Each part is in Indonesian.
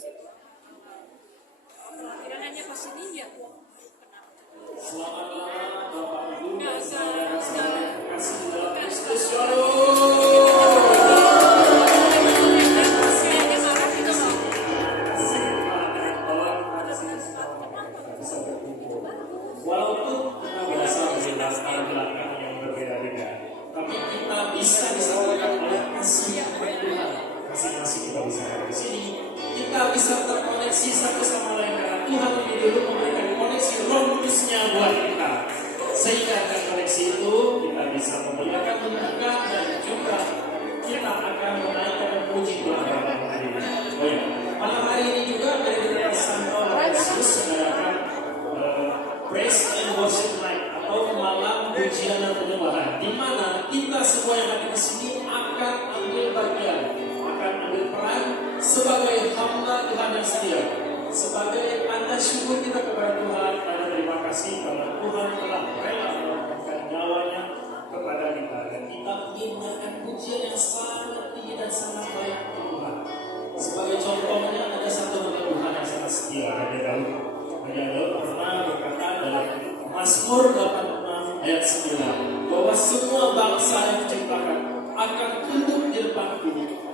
Kelahiran hanya pas ini ya. Selamat malam Bapak Ibu. Enggak Saya segala. kasih dalam Kristus. Kayaknya marah gitu loh. Walaupun kita berasal dari latar belakang yang berbeda-beda, tapi kita bisa disatukan oleh kasih Tuhan. Masing-masing kita bisa di sini. Kita bisa terkoneksi satu sama lain karena Tuhan lebih dulu memberikan koneksi Roh Kudusnya buat kita. Sehingga dengan koneksi itu kita bisa memuliakan Tuhan dan juga kita akan menaikkan dan memuji Tuhan malam hari ini. Oh ya, malam hari ini juga dari pesan Yesus mengadakan Praise and Worship Night atau malam pujian dan penyembahan, di mana kita semua yang ada di sini akan ambil bagian, akan ambil peran sebagai hamba Tuhan yang setia, sebagai tanda syukur kita kepada Tuhan. Tanda terima kasih karena Tuhan telah rela menyerahkan nyawanya kepada kita, dan kita ingin menaikkan pujian yang sangat tinggi dan sangat baik untuk Tuhan. Sebagai contohnya ada satu hamba Tuhan yang sangat setia, Raja Daud. Raja Daud pernah berkata dalam Mazmur 86 ayat 9 bahwa semua bangsa yang diciptakan akan tunduk di depanku,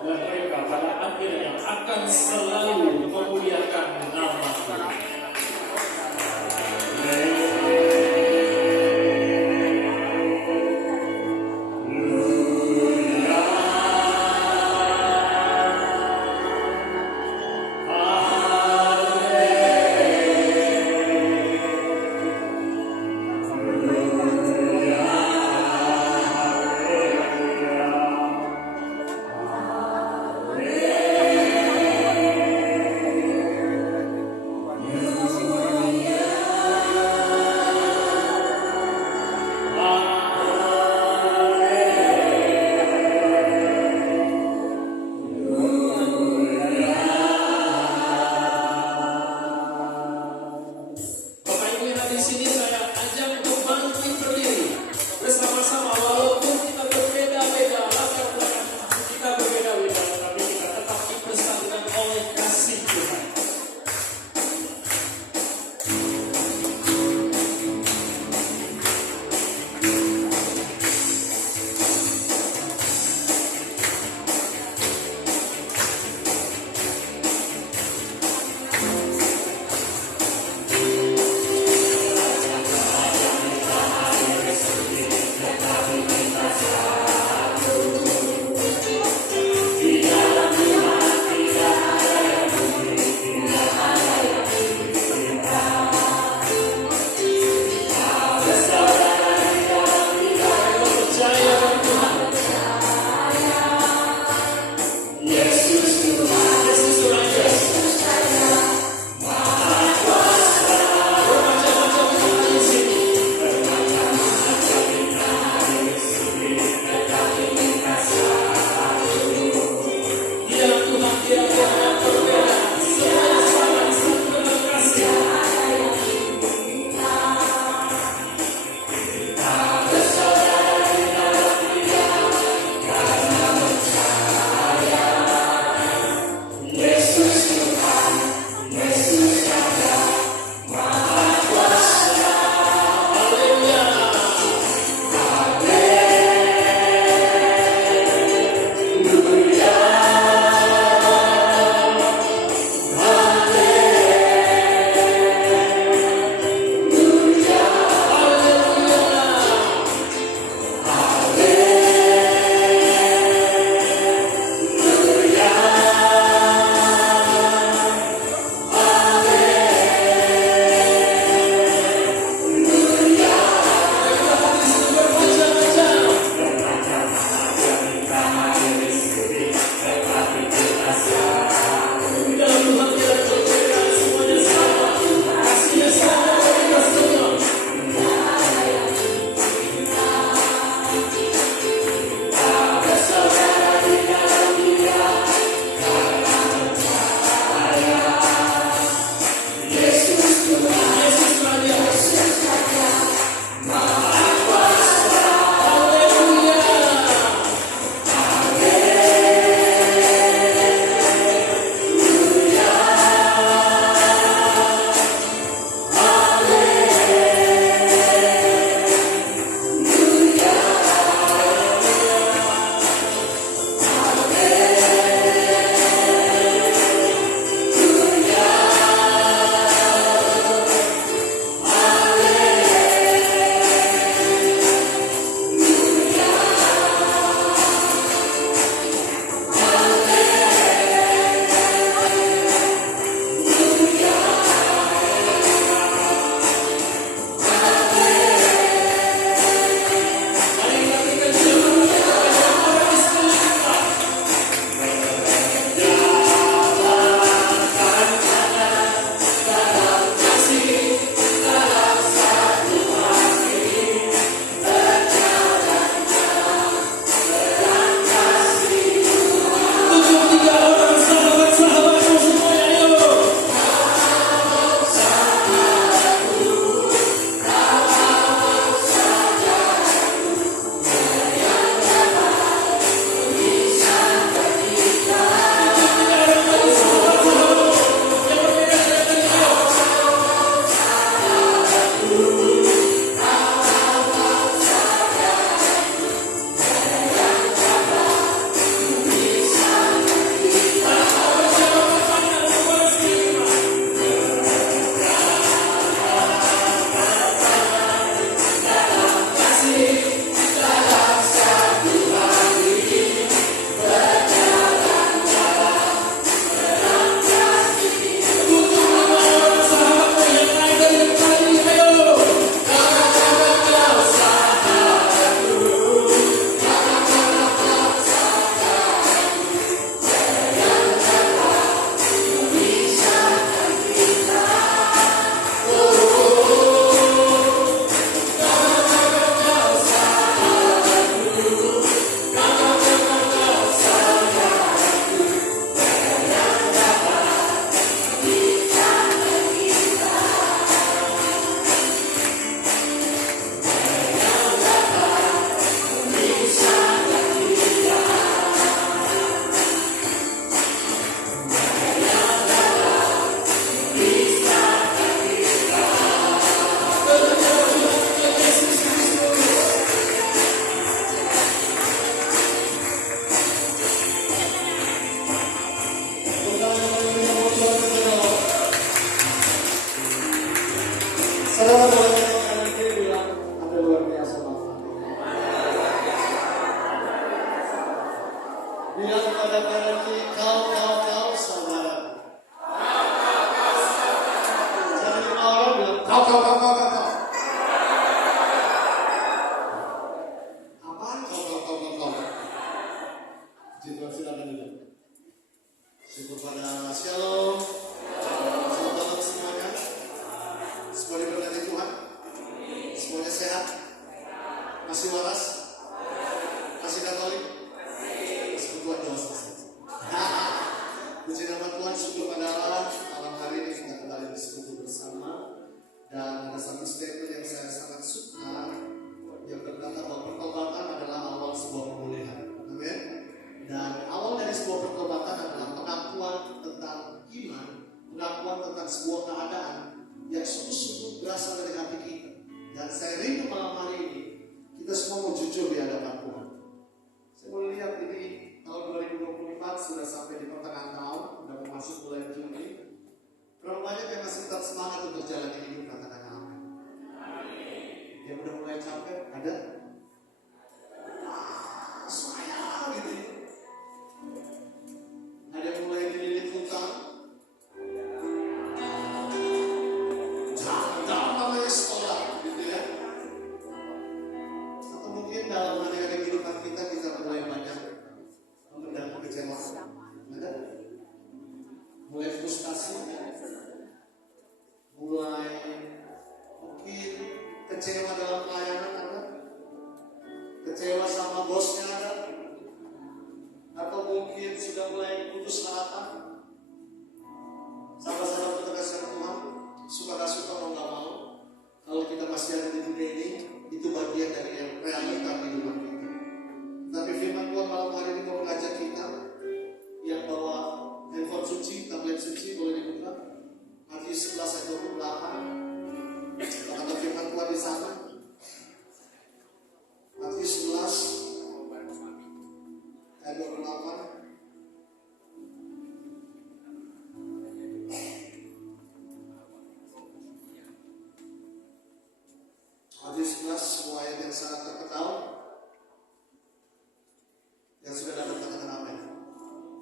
dan mereka pada akhirnya akan selalu memuliakan nama-Ku. You Bilang pada kanan kiri, kau saudara. Jangan lima orang bilang kau. Apaan kau? Jadi silakan dulu. Syukur pada Shalom. Selamat semuanya. Semuanya diberkati Tuhan. Semuanya sehat. Masih waras. Masih Katolik. Masih berbuat dosa. Puji nama Tuhan, syukur pada Allah. Malam hari ini kita kembali bersekutu bersama. Dan ada satu statement yang saya sangat suka, yang berkata bahwa pertobatan adalah awal sebuah pemulihan. Amin. Dan awal dari sebuah pertobatan adalah pengakuan tentang iman, pengakuan tentang sebuah keadaan yang sungguh-sungguh berasal dari hati kita. Dan saya rindu malam hari ini kita semua mau jujur di hadapan Tuhan. Saya mau lihat ini tahun 2024 sudah sampai di pertengahan tahun, sudah masuk bulan Juni. Berapa banyak yang masih tetap semangat untuk jalan hidup, katakan amin. Yang udah mulai capek, ada? Saya gitu. Ada yang mulai dililit hutang. Jangan namanya sekolah, gitu ya. Atau mungkin dalam hari-hari kehidupan kita mulai banyak menghadapi kecewaan. Ada? Mulai frustasi. Mulai mungkin kecewa dalam pelayanan ada. Kecewa sama bosnya ada. Atau mungkin sudah mulai putus harapan. Sahabat-sahabat terkasih Tuhan, suka gak suka mau gak mau, kalau kita masih ada di dunia ini, itu bagian dari realita kehidupan kita. Tapi firman Tuhan malam hari ini mau mengajak kita yang bawa handphone suci, tablet suci, boleh dibuka. Matius 11 ayat 28. Kata firman Tuhan di sana. Matius 11 ayat 28. Matius 11, sebuah ayat yang sangat terkenal yang sudah dapat katakan amin.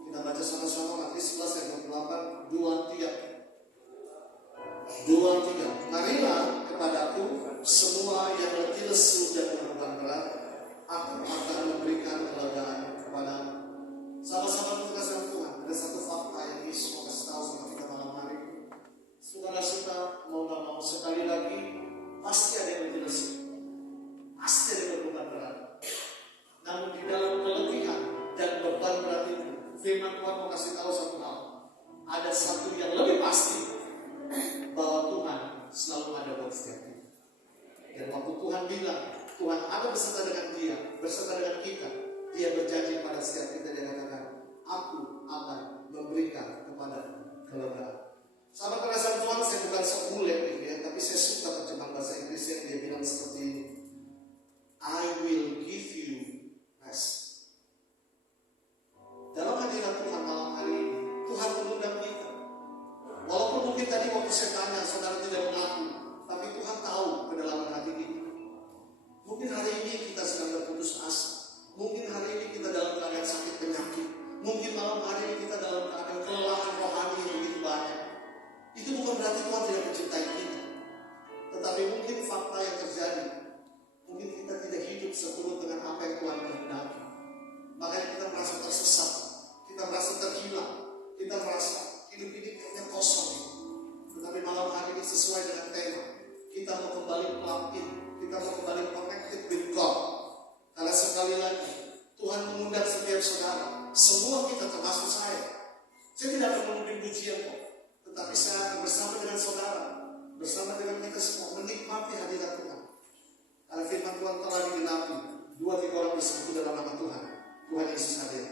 Kita baca sama-sama Matius 11 ayat 28, 2-3. Marilah kepadaku semua yang letih lesu dan beban berat, aku akan memberikan kelegaan kepadamu. Sahabat-sahabat terkasih Tuhan, ada satu fakta yang Yesus mau kasih tahu sama kita malam hari. Saudara-saudara mau gak mau sekali lagi pasti ada yang letih lesu, pasti ada yang beban berat. Namun di dalam keletihan dan beban berat itu, firman Tuhan mau kasih tahu satu hal. Ada satu yang lebih pasti, bahwa Tuhan selalu ada buat setiap kita. Dan waktu Tuhan bilang Tuhan ada beserta dengan dia, beserta dengan kita, dia berjanji pada setiap kita. Dia katakan, aku akan memberikan kepada kelegaan. Sahabat perasaan Tuhan, saya bukan sok mulia gitu ya, tapi saya suka terjemahan bahasa Inggris yang dia bilang seperti ini, I will give you rest. Dalam hadirat Tuhan malam hari ini, Tuhan mengundang kita. Walaupun mungkin tadi waktu saya tanya, saudara tidak mengaku, tapi Tuhan tahu kedalaman hati kita. Mungkin hari ini kita sedang berputus asa. Mungkin hari ini kita dalam keadaan sakit penyakit. Mungkin malam hari ini kita dalam keadaan kelelahan rohani yang begitu banyak. Itu bukan berarti Tuhan tidak mencintai kita. Tetapi mungkin fakta yang terjadi, mungkin kita tidak hidup seturut dengan apa yang Tuhan kehendaki. Makanya kita merasa tersesat, kita merasa terhilang, kita merasa hidup ini kayaknya kosong. Tetapi malam hari ini sesuai dengan tema, kita mau kembali plug in, kita mau kembali connected with God. Karena sekali lagi Tuhan mengundang setiap saudara, semua kita termasuk saya. Saya tidak akan memimpin pujian kok, tetapi saya akan bersama dengan saudara, bersama dengan kita semua menikmati hadirat Tuhan. Karena firman Tuhan telah digenapi, 2-3 orang bersatu dalam nama Tuhan, Tuhan Yesus hadir.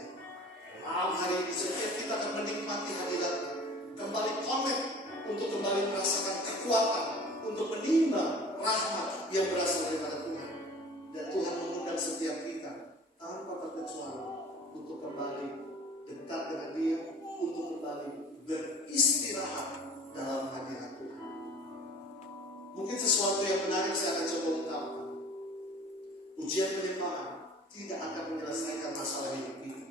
Malam hari ini setiap kita akan menikmati hadirat-Nya, kembali connect untuk kembali merasakan kekuatan, untuk menimba rahmat yang berasal daripada Tuhan. Dan Tuhan mengundang setiap kita tanpa terkecuali untuk kembali dekat dengan Dia, untuk kembali beristirahat dalam hadirat Tuhan. Mungkin sesuatu yang menarik saya akan coba ungkapkan. Ujian penyembahan tidak akan menyelesaikan masalah hidup kita.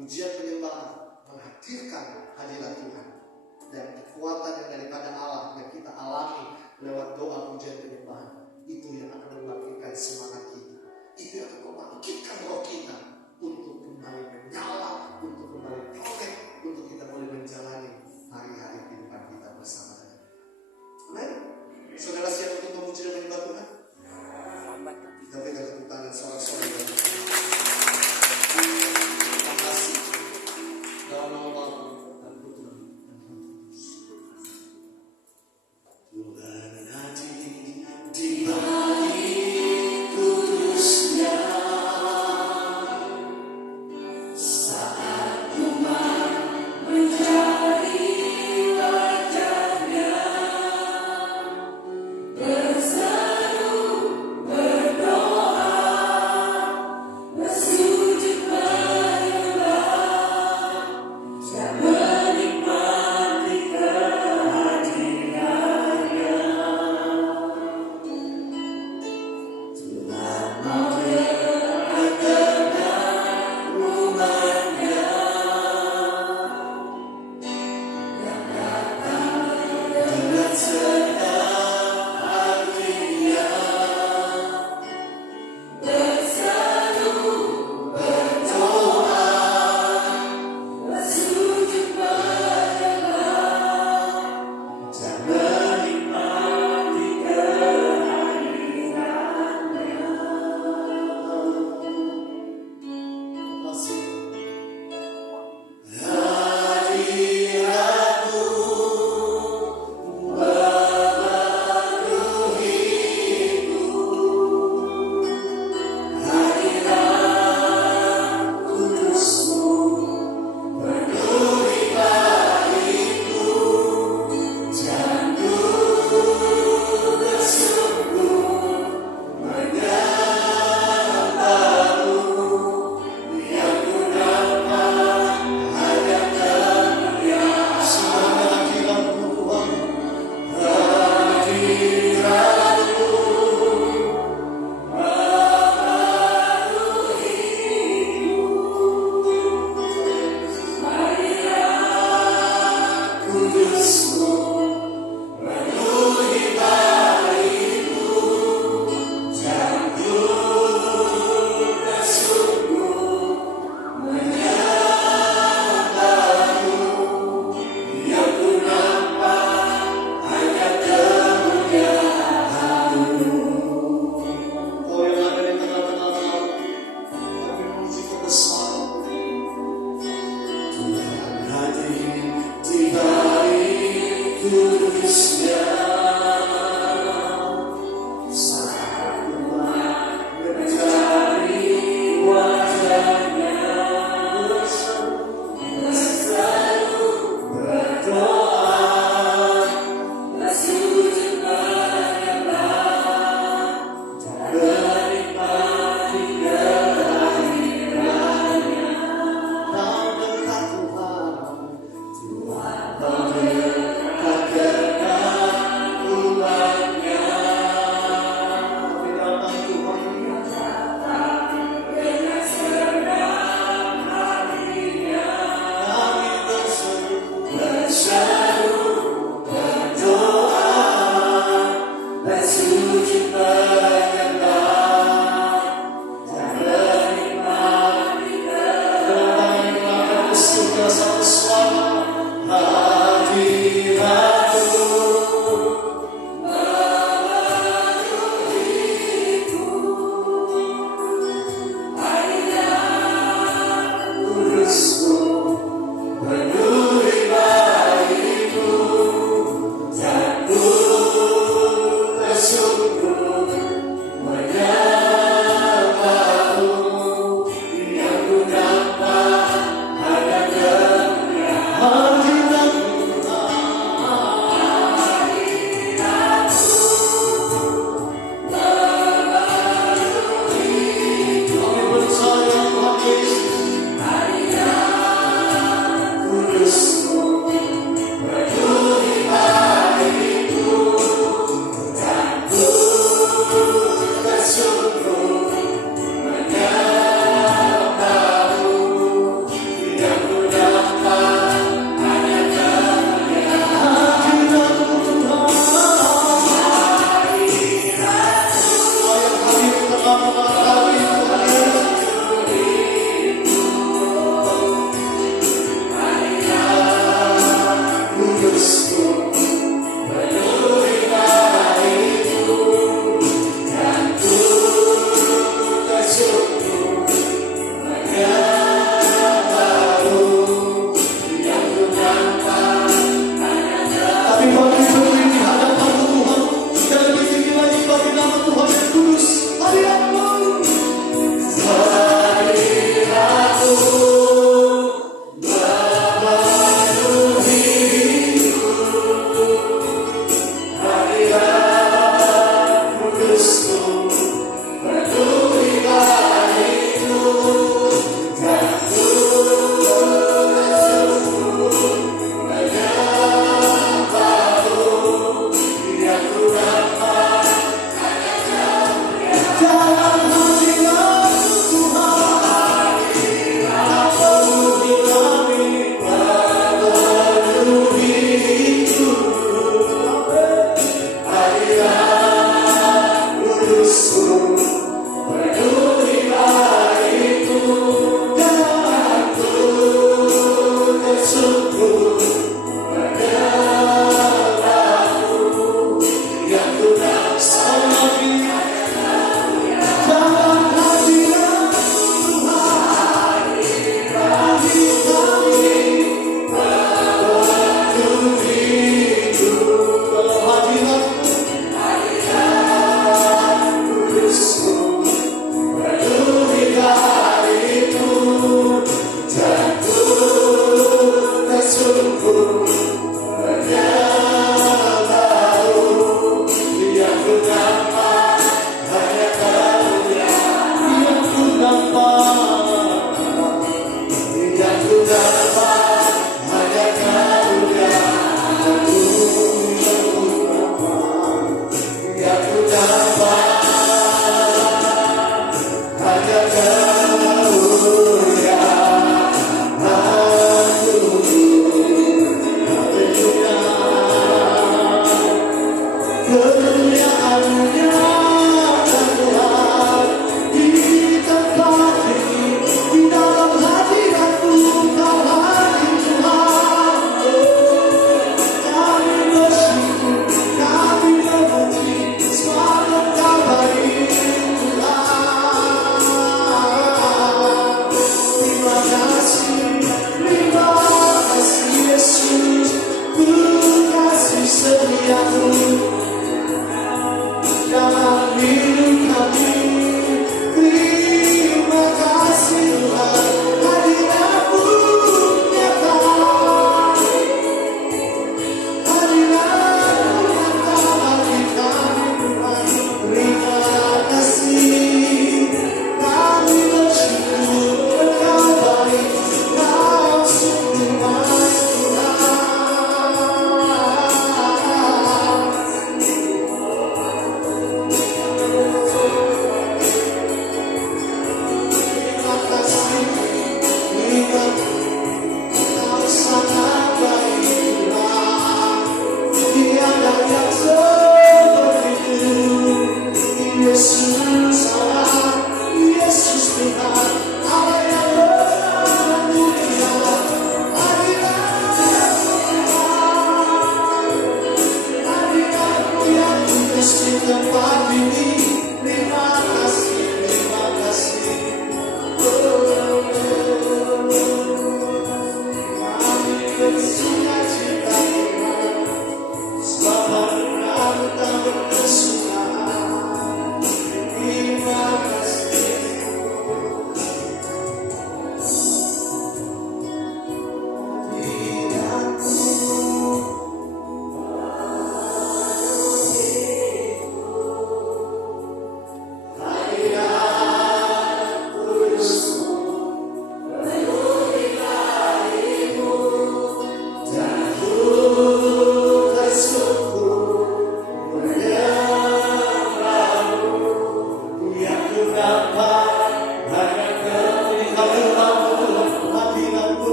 pujian penyembahan menghadirkan hadirat Tuhan. Dan kekuatan yang daripada Allah yang kita alami lewat doa pujian penyembahan, itu yang akan membangkitkan semangat kita. Itu yang akan membangkitkan roh kita untuk kembali menyala, untuk kembali prolek, untuk kita boleh menjalani hari-hari kehidupan kita bersama dengan Amin. Saudara siap untuk memuji dan menyembah Tuhan? Kita berikan tepuk tangan sorak-sorai. Terima kasih. Dalam nama Bapa dan Putra Tuhan hadir di balik kudusnya.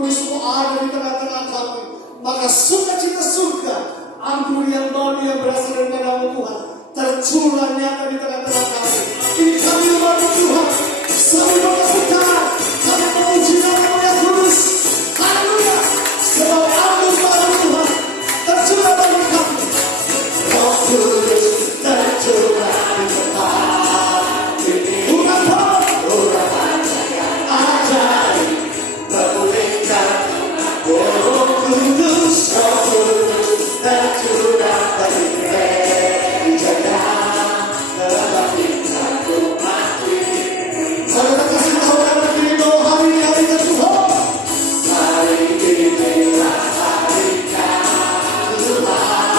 Kudusmu ada di tengah-tengah kami. Maka sukacita surga, ampun yang baru yang berasal dari nama Tuhan, tercurah nyata di tengah-tengah kami. Ini kami umat Tuhan, selalu berputar, kami memuji nama yang kudus. Haleluya, sebab agung baru Tuhan tercurah bagi kami. Roh Kudus tercurah di tempat ini. Urapan yang ajaib memulihkan. Roh Kudus tercurah bagi gereja dalam bintang umat ini. Saudara kasih saudara berdiri bahwa hari ini hari Tuhan. Hari inilah harinya Tuhan.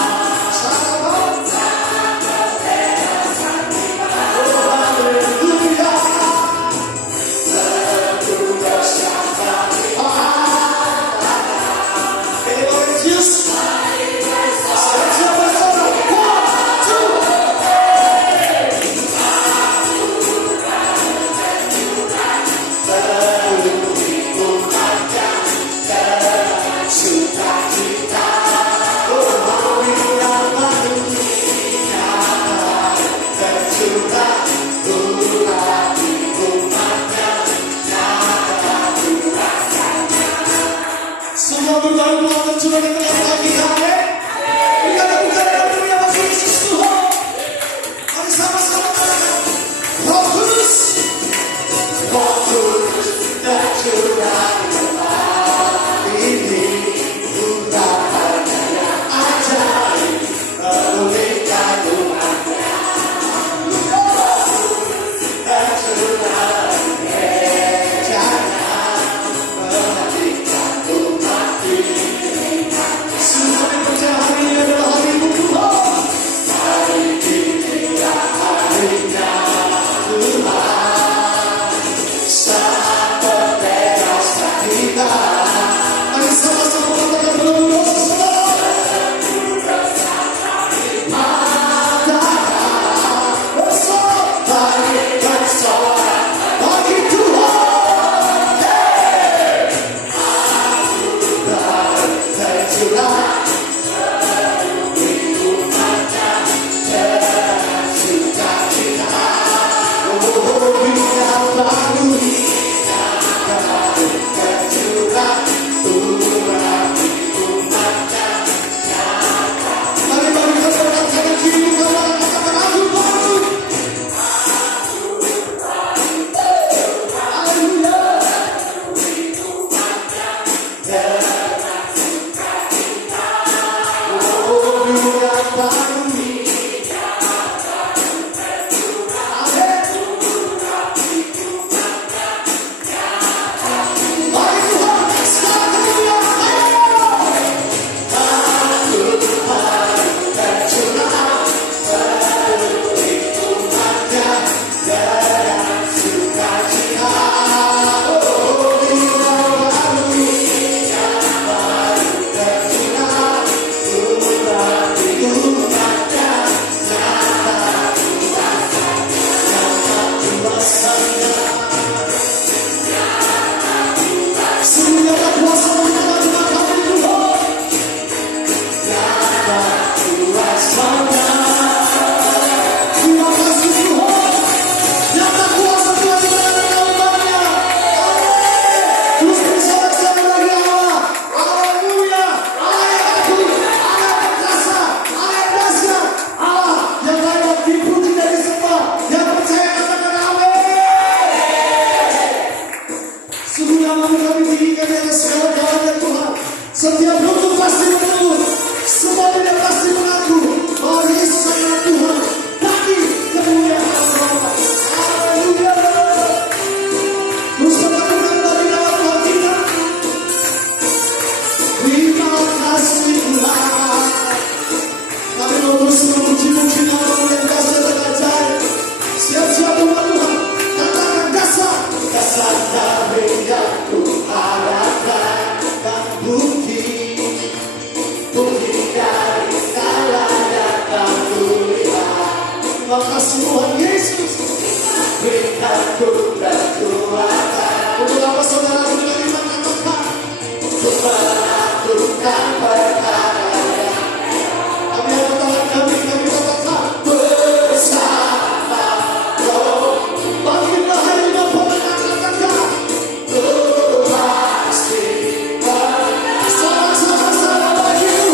Semua berbaru Tuhan tercurah di tengah-tengah kita. Berikan kebukaan dan dunia bagi Yesus Tuhan. Mari sama-sama katakan, Roh Kudus tercurah di tempat ini. Urapannya yang ajaib memulihkan umatnya. Tercurah di gerejanya, memulihkan umat ini. Semua yang percaya hari ini adalah hari-Mu Tuhan. Hari inilah harinya Tuhan. Saat bebaskan kita. Mari sama-sama katakan belum dosa. Maka dosa berikan sorak bagi Tuhan. Anugerah tercurah di umatnya dengan sukacita. Oh, bintang baru tercurah turah di umatnya. Mari kita berkata kiri kanan, katakan agung baru. Haleluya. Oh, bintang baru. Mari Tuhan, sekarang kemuliaan. Setiap lutut pasti mengeluh, semua lidah pasti mengaku bahwa Yesus adalah Tuhan. Bagi kemuliaan Allah. Haleluya. Terus melakukan bagi nama Tuhan kita. Terima kasih Tuhan. Kami mau terus memuji-muji nama yang dasar dan ajaib. Siap-siap umat Tuhan. Katakan dasar dari yang kuharapkan. Bukti dari segala datang tulisan. Makasih Tuhan Yesus, berikan ku dan kuatan. Untuk apa saudara dengan iman katakan, melakukan perkara. Kami yang bertahan, kami katakan bersama Roh. Bangkitlah hari ini pemenang, katakan pasti menang. Sama-sama bagi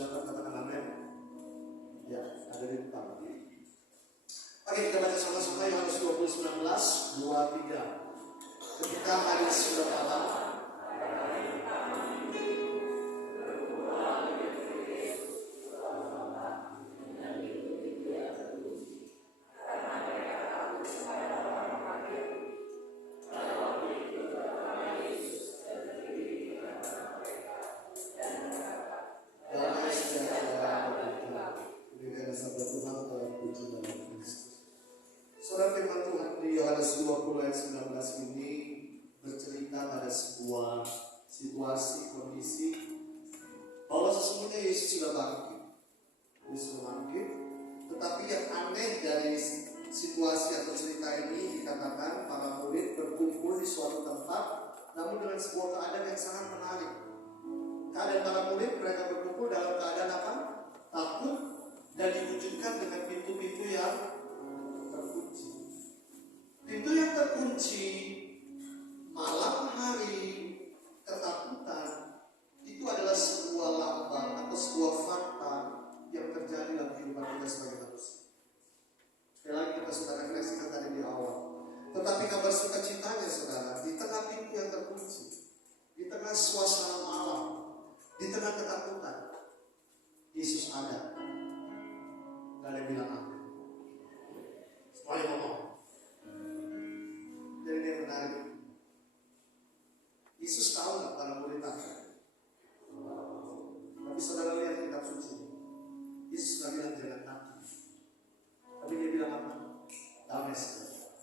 Silakan katakan amin. Ya, ada di depan. Oke, kita baca sama-sama Yohanes 20:19, 2-3. Ketika hari sudah malam, Saudara, firman Tuhan di Yohanes 20 ayat 19 ini bercerita pada sebuah situasi, kondisi bahwa sesungguhnya Yesus sudah bangkit. Yesus sudah bangkit, tetapi yang aneh dari situasi atau cerita ini dikatakan para murid berkumpul di suatu tempat, namun dengan sebuah keadaan yang sangat menarik. Keadaan para murid, mereka berkumpul dalam keadaan apa? Takut, dan diwujudkan dengan pintu-pintu yang terkunci. Pintu yang terkunci malam hari, ketakutan, itu adalah sebuah lambang atau sebuah fakta yang terjadi dalam kehidupan kita sebagai manusia. Sekali lagi kita sudah refleksikan tadi di awal. Tetapi kabar sukacitanya saudara, di tengah pintu yang terkunci, di tengah suasana malam, di tengah ketakutan, Yesus ada. Gak ada yang bilang apa. Semuanya ngomong. Jadi dia menarik. Yesus tahu nggak para murid ada? Tapi saudara lihat kitab suci. Yesus nggak bilang jangan takut. Tapi dia bilang apa? Damai saudara.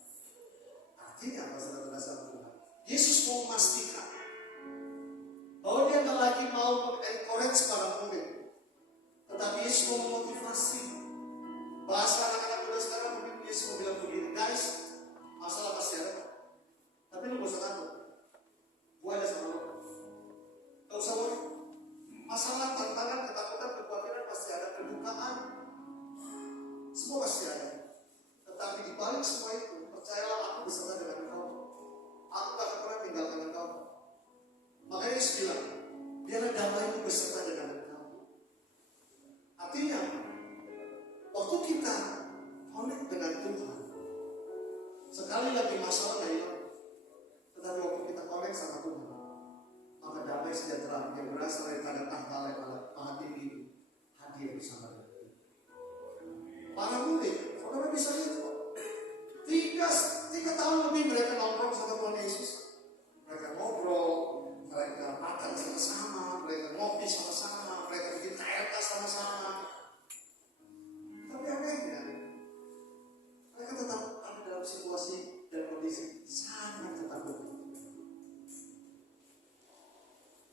Artinya apa saudara-saudara Tuhan? Yesus mau memastikan bahwa dia nggak lagi mau encourage para murid, tetapi Yesus mau memotivasi. Bahasa anak-anak muda sekarang mungkin Yesus mau bilang begini, guys, masalah pasti ada, tapi lu gak usah takut, gua ada sama lu. Gak usah worry. Masalah, tantangan, ketakutan, kekhawatiran pasti ada, kedukaan, semua pasti ada. Tetapi di balik semua itu, percayalah aku beserta dengan engkau. Aku gak akan pernah tinggalkan engkau. Makanya Yesus bilang, biarlah damaiku beserta dengan engkau. Artinya, waktu kita connect dengan Tuhan, sekali lagi masalah gak hilang. Tetapi waktu kita connect sama Tuhan, maka damai sejahtera yang berasal daripada tahta yang Maha Tinggi itu hadir bersama dengan kita. Para murid, saudara bisa lihat kok. 3 tahun lebih mereka nongkrong sama Tuhan Yesus. Mereka ngobrol, mereka makan sama-sama, mereka ngopi sama-sama, mereka bikin KRK sama-sama. Tapi anehnya, mereka tetap ada dalam situasi dan kondisi sangat ketakutan.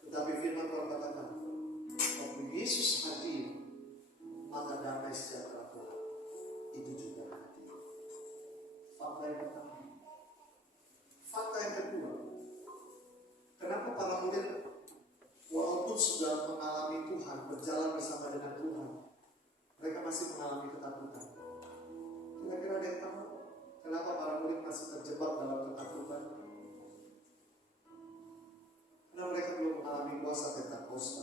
Tetapi firman Tuhan katakan, waktu Yesus hadir, maka damai sejahtera Tuhan itu juga hadir. Fakta yang pertama. Fakta yang kedua, kenapa para murid walaupun sudah mengalami Tuhan, berjalan bersama dengan Tuhan, mereka masih mengalami ketakutan? Kira-kira ada yang tahu kenapa para murid masih terjebak dalam ketakutan? Karena mereka belum mengalami kuasa Pentakosta.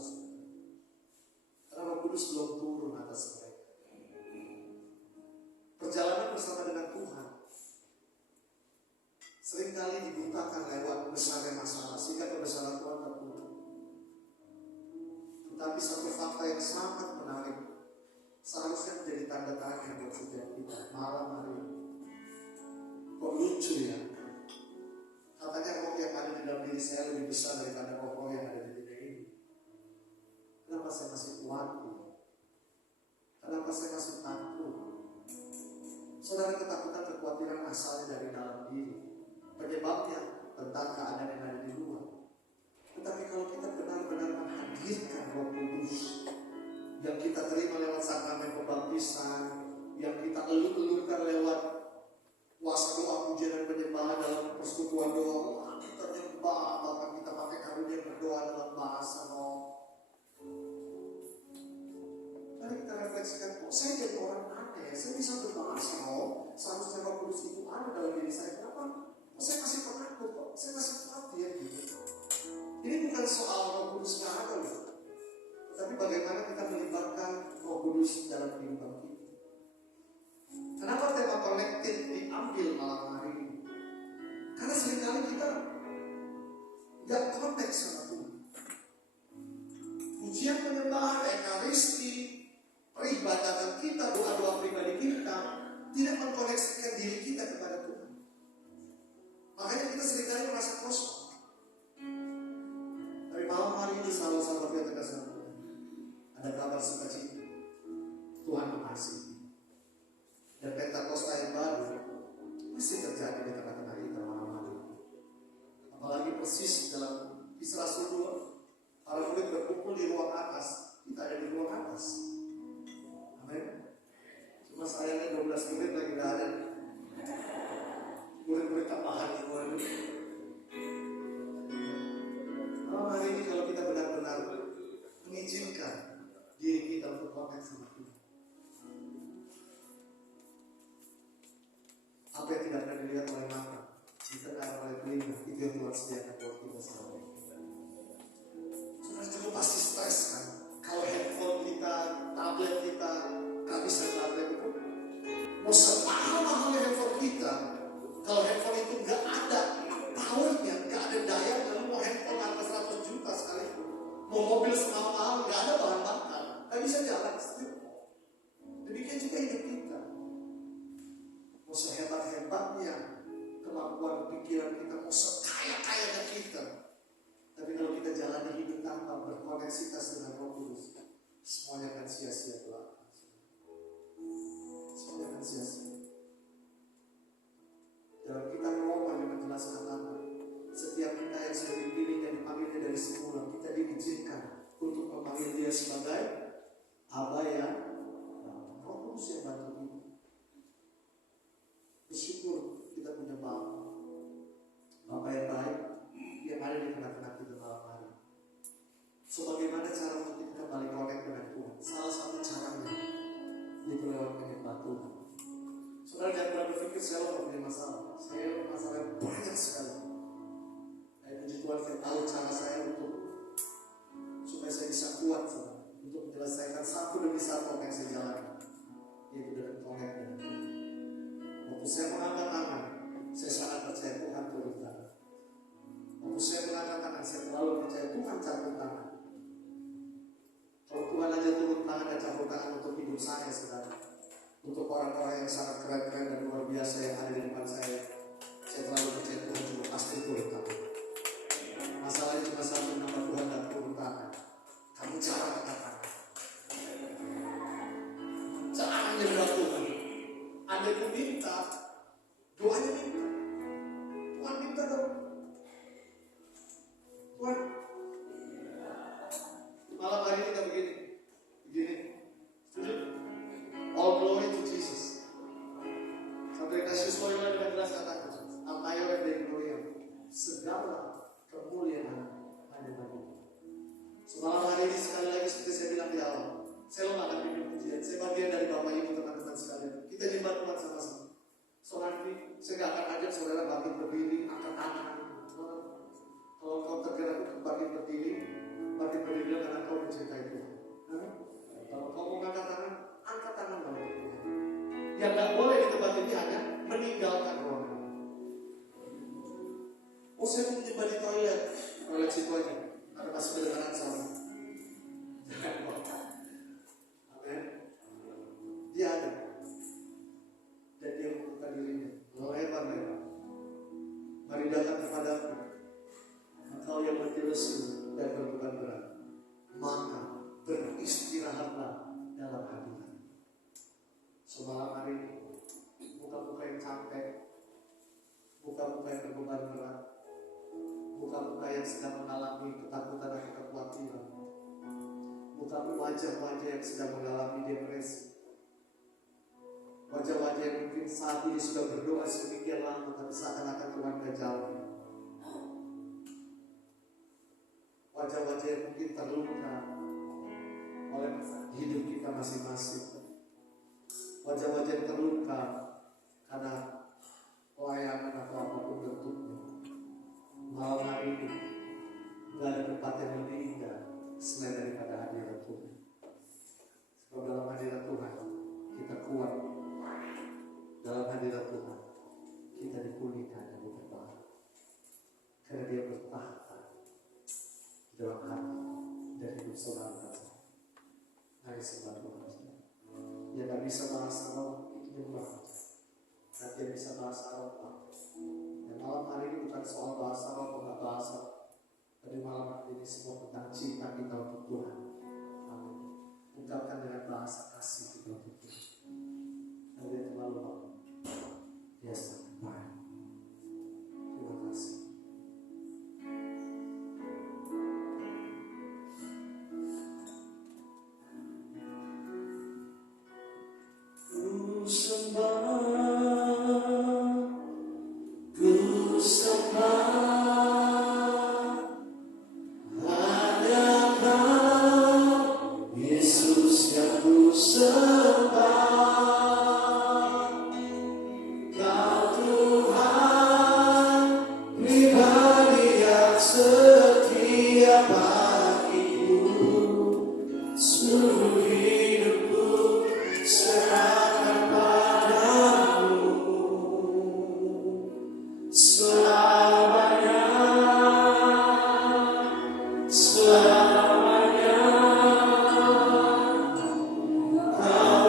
Karena Roh Kudus belum turun atas mereka. Perjalanan bersama dengan Tuhan seringkali dibutakan lewat besarnya masalah, sehingga kebesaran Tuhan tertutup. Tetapi satu fakta yang sangat menarik, seharusnya menjadi tanda tanya buat setiap kita malam hari ini. Kok lucu ya? Katanya roh yang ada di dalam diri saya lebih besar daripada roh yang ada di dunia ini. Kenapa saya masih khawatir? Kenapa saya masih takut? Saudara, ketakutan, kekhawatiran asalnya dari dalam diri. Penyebabnya tentang keadaan yang ada di luar. Tetapi kalau kita benar-benar menghadirkan Roh Kudus yang kita terima lewat sakramen pembaptisan, yang kita elur-elurkan lewat kuasa doa, pujian dan penyembahan dalam persekutuan doa, kita nyembah, bahkan kita pakai karunia berdoa dalam bahasa roh. Mari kita refleksikan, kok saya jadi orang aneh, saya bisa berbahasa roh, seharusnya Roh Kudus itu ada dalam diri saya. Kenapa? Saya masih penakut kok, saya masih khawatir gitu. Ini bukan soal Roh Kudus nggak ada loh, tapi bagaimana kita melibatkan Roh Kudus dalam kehidupan kita. Kenapa tema connected diambil malam hari ini? Karena seringkali kita tidak konteks sama Tuhan. Ujian penyembah, ekaristi, peribadatan kita, doa-doa pribadi kita tidak mengkoneksikan diri kita kepada Tuhan. Makanya kita seringkali merasa kosong. Tapi malam hari ini selalu saya berkata sama Tuhan, ada kabar sukacita, Tuhan mengasihi. Dan Pentakosta yang baru masih terjadi di tengah-tengah kita malam hari ini. Apalagi persis dalam Kisah Rasul 2, para murid berkumpul di ruang atas, kita ada di ruang atas. Amin. Cuma sayangnya 12 murid lagi gak ada. Murid-murid tambahan semua ini. Malam hari ini kalau kita benar-benar mengizinkan diri kita untuk konteks sama Tuhan, apa yang tidak pernah dilihat oleh mata, didengar oleh telinga, itu yang Tuhan sediakan buat kita semua. Sudah cukup pasti stres kan? Kalau handphone kita, tablet kita, kehabisan tablet itu, mau semahal-mahalnya handphone kita, kalau handphone itu nggak ada powernya, nggak ada daya, lalu mau handphone harga 100 juta sekalipun, mau mobil semahal-mahal, nggak ada bahan bakar, nggak bisa jalan. Demikian juga hidup kita. Mau sehebat-hebatnya kemampuan pikiran kita, mau sekaya-kayanya kita, tapi kalau kita jalani hidup tanpa berkoneksitas dengan Roh Kudus, semuanya akan sia-sia belaka. Semuanya akan sia-sia. Dalam kitab Roma yang menjelaskan apa? Setiap kita yang sudah dipilih dan dipanggilnya dari semula, kita diizinkan untuk memanggil dia sebagai Aba yang Roh Kudus yang bantu kita. Bersyukur kita punya Bapa yang baik yang ada di tengah-tengah kita malam hari. So bagaimana cara untuk kita kembali connect dengan Tuhan? Salah satu caranya itu lewat menyembah Tuhan. Saudara jangan pernah berpikir saya mau punya masalah. Saya masalahnya banyak sekali. Saya puji Tuhan, saya tahu cara saya untuk supaya saya bisa kuat untuk menyelesaikan satu demi satu apa yang saya jalani, yaitu dengan connect dengan Tuhan. Waktu saya mengangkat tangan, saya sangat percaya Tuhan turun tangan. Waktu saya mengangkat tangan, saya terlalu percaya Tuhan campur tangan. Kalau Tuhan aja turun tangan dan campur tangan untuk hidup saya, saudara, untuk orang-orang yang sangat keren-keren dan luar biasa yang ada di depan saya terlalu percaya Tuhan juga pasti turun tangan. Masalahnya cuma satu, nama Tuhan dan turun tangan. Kamu cara katakan, jangan nyembah Tuhan. Andai pun minta, doanya minta. Tuhan minta dong. Tuhan, malam hari kita begini. Setuju? All glory to Jesus. Sampai Cassius Loyola dengan jelas katakan, Al-Mayor dan Gloria, segala kemuliaan hanya bagi. Semalam hari ini sekali lagi seperti saya bilang di awal, saya lo akan bimbing pujian. Saya bagian dari Bapak Ibu teman-teman sekalian. Kita nyembah Tuhan sama-sama. So nanti saya gak akan ajak saudara bangkit berdiri, angkat tangan. Kalau kau tergerak untuk bangkit berdiri karena kau mencintai Tuhan. Kalau kau mau angkat tangan balik Tuhan. Yang gak boleh di tempat ini hanya meninggalkan ruangan. Oh saya mau menyembah di toilet situ aja. Ada masih kedengaran sama. Jangan lupa. Amin. Dia ada. Dan dia membuka dirinya lebar-lebar. Mari datang kepadaku, engkau yang letih lesu dan berbeban berat, maka beristirahatlah dalam hadirat. Semalam hari ini, muka-muka yang capek, muka-muka yang berbeban berat, muka-muka yang sedang mengalami ketakutan dan kekhawatiran, muka-muka wajah-wajah yang sedang mengalami depresi, wajah-wajah yang mungkin saat ini sudah berdoa sedemikian lama tapi seakan-akan Tuhan gak jauh. Wajah-wajah yang mungkin terluka oleh hidup kita masing-masing. Wajah-wajah yang terluka karena pelayanan atau apapun bentuknya. Malam hari ini gak ada tempat yang lebih indah selain daripada hadirat Tuhan. Sebab dalam hadirat Tuhan kita kuat. Dalam hadirat Tuhan kita dipulihkan dan diperbaharui. Karena Dia bertahta dalam hati dan hidup saudara saja. Mari sembah Tuhan. Yang tak bisa bahasa Arab itu jumlah saja. Nanti yang bisa bahasa Arab Pak. Dan malam hari ini bukan soal bahasa Arab atau nggak bahasa. Tapi malam hari ini semua tentang cinta kita untuk Tuhan. Amin. Ungkapkan dengan bahasa kasih kita untuk Tuhan. Dan Dia terlalu lama. Dia sangat baik. Terima kasih. Ku sembah hanya Kau, Yesus yang ku sembah. Kau Tuhan pribadi yang setia bagiku. Seluruh hidupku serahkan padamu. Selamanya, selamanya Kau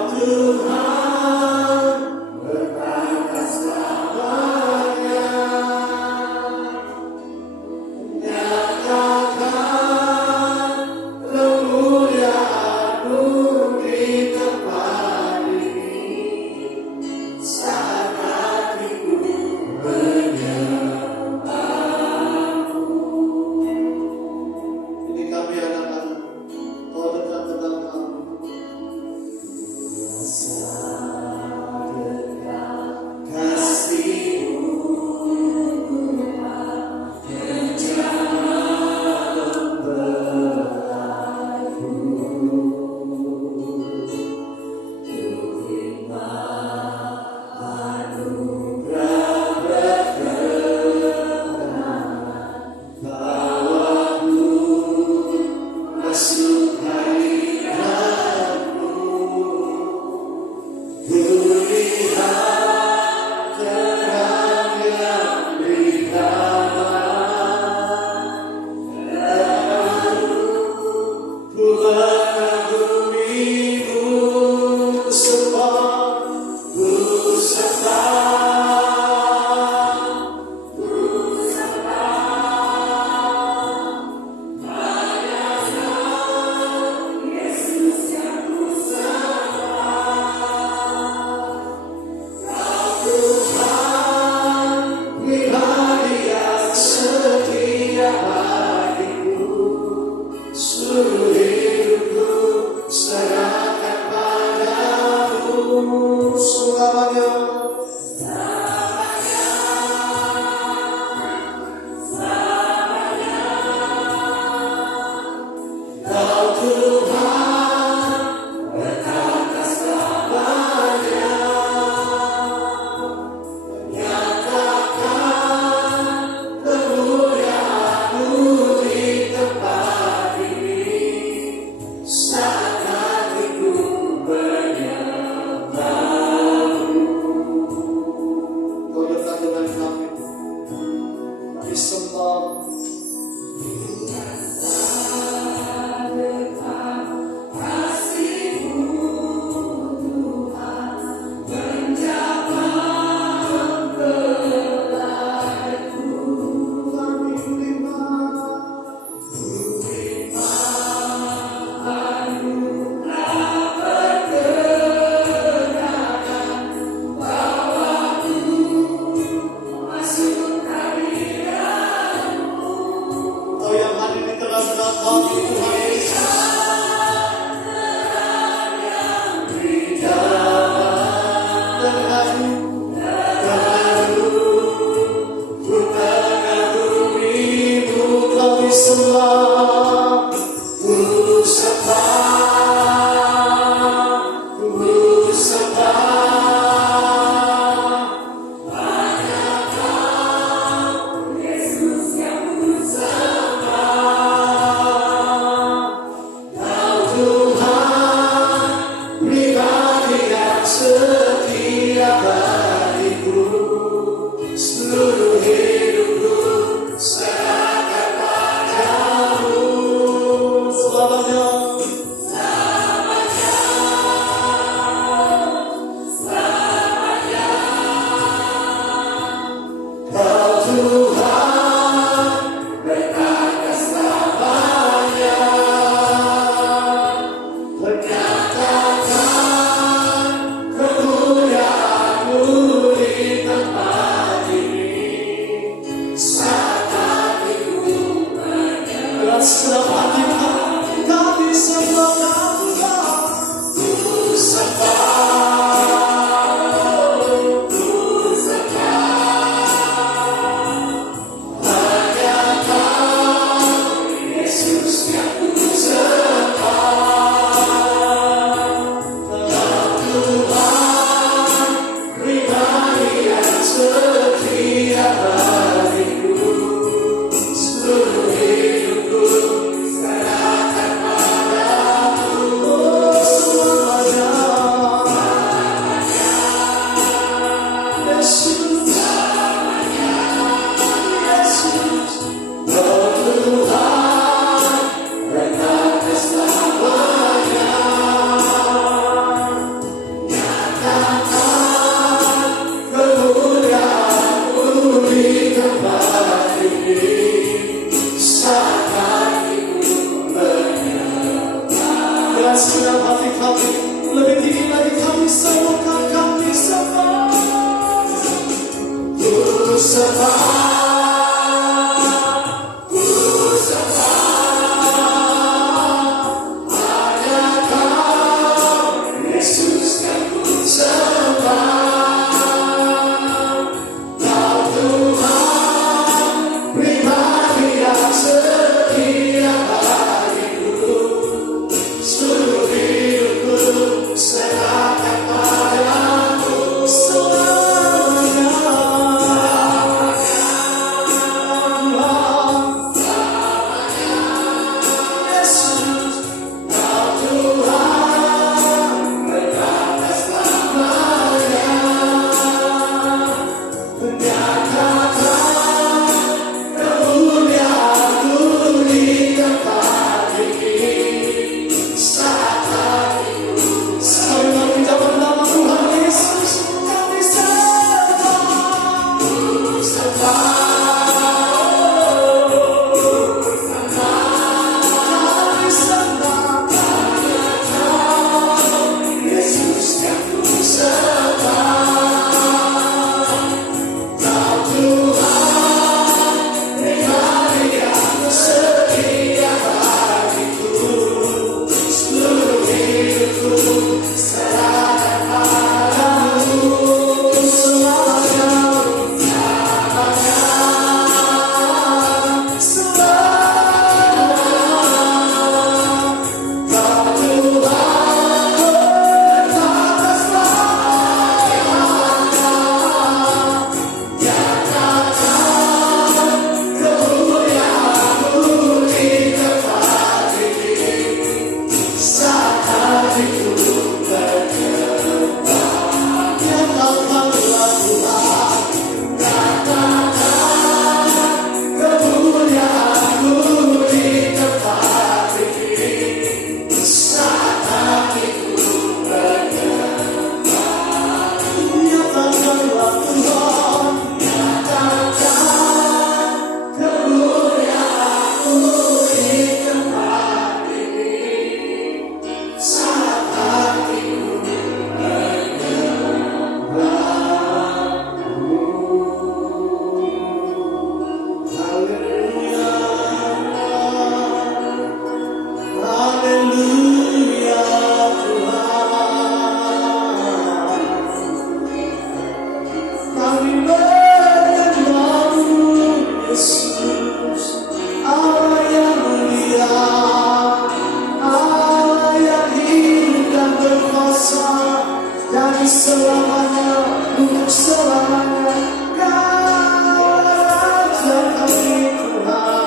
selamanya, untuk selamanya. Kau Raja kami Tuhan.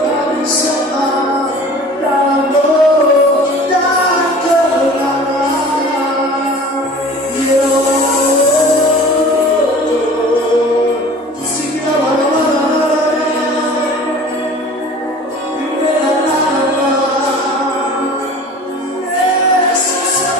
Kami sembah dalam roh dan kebenaran. Yesus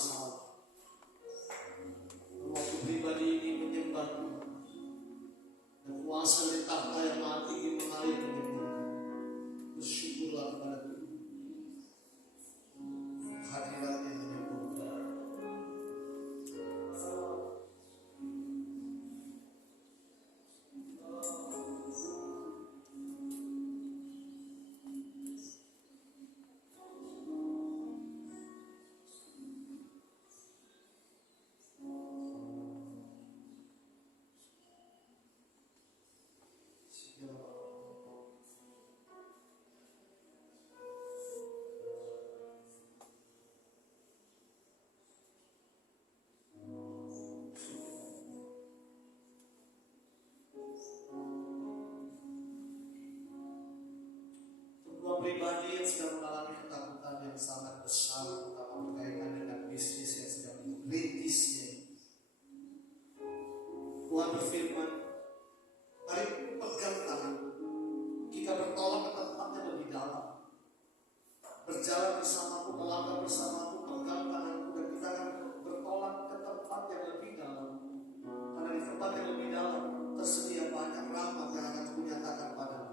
masalah. Waktu pribadi ini menyembah Tuhan, dan kuasa di tahta yang maha tinggi mengalir menyembah. Bersyukurlah kepada Tuhan. Hadiratnya menyembah. Pribadi yang sedang mengalami ketakutan yang sangat besar, terutama berkaitan dengan bisnis yang sedang dirintisnya. Tuhan berfirman, mari pegang tangan, kita bertolak ke tempat yang lebih dalam, berjalan bersamaku, melangkah bersamaku, pegang tanganku, dan kita akan bertolak ke tempat yang lebih dalam. Karena di tempat yang lebih dalam tersedia banyak rahmat yang akan kunyatakan padamu.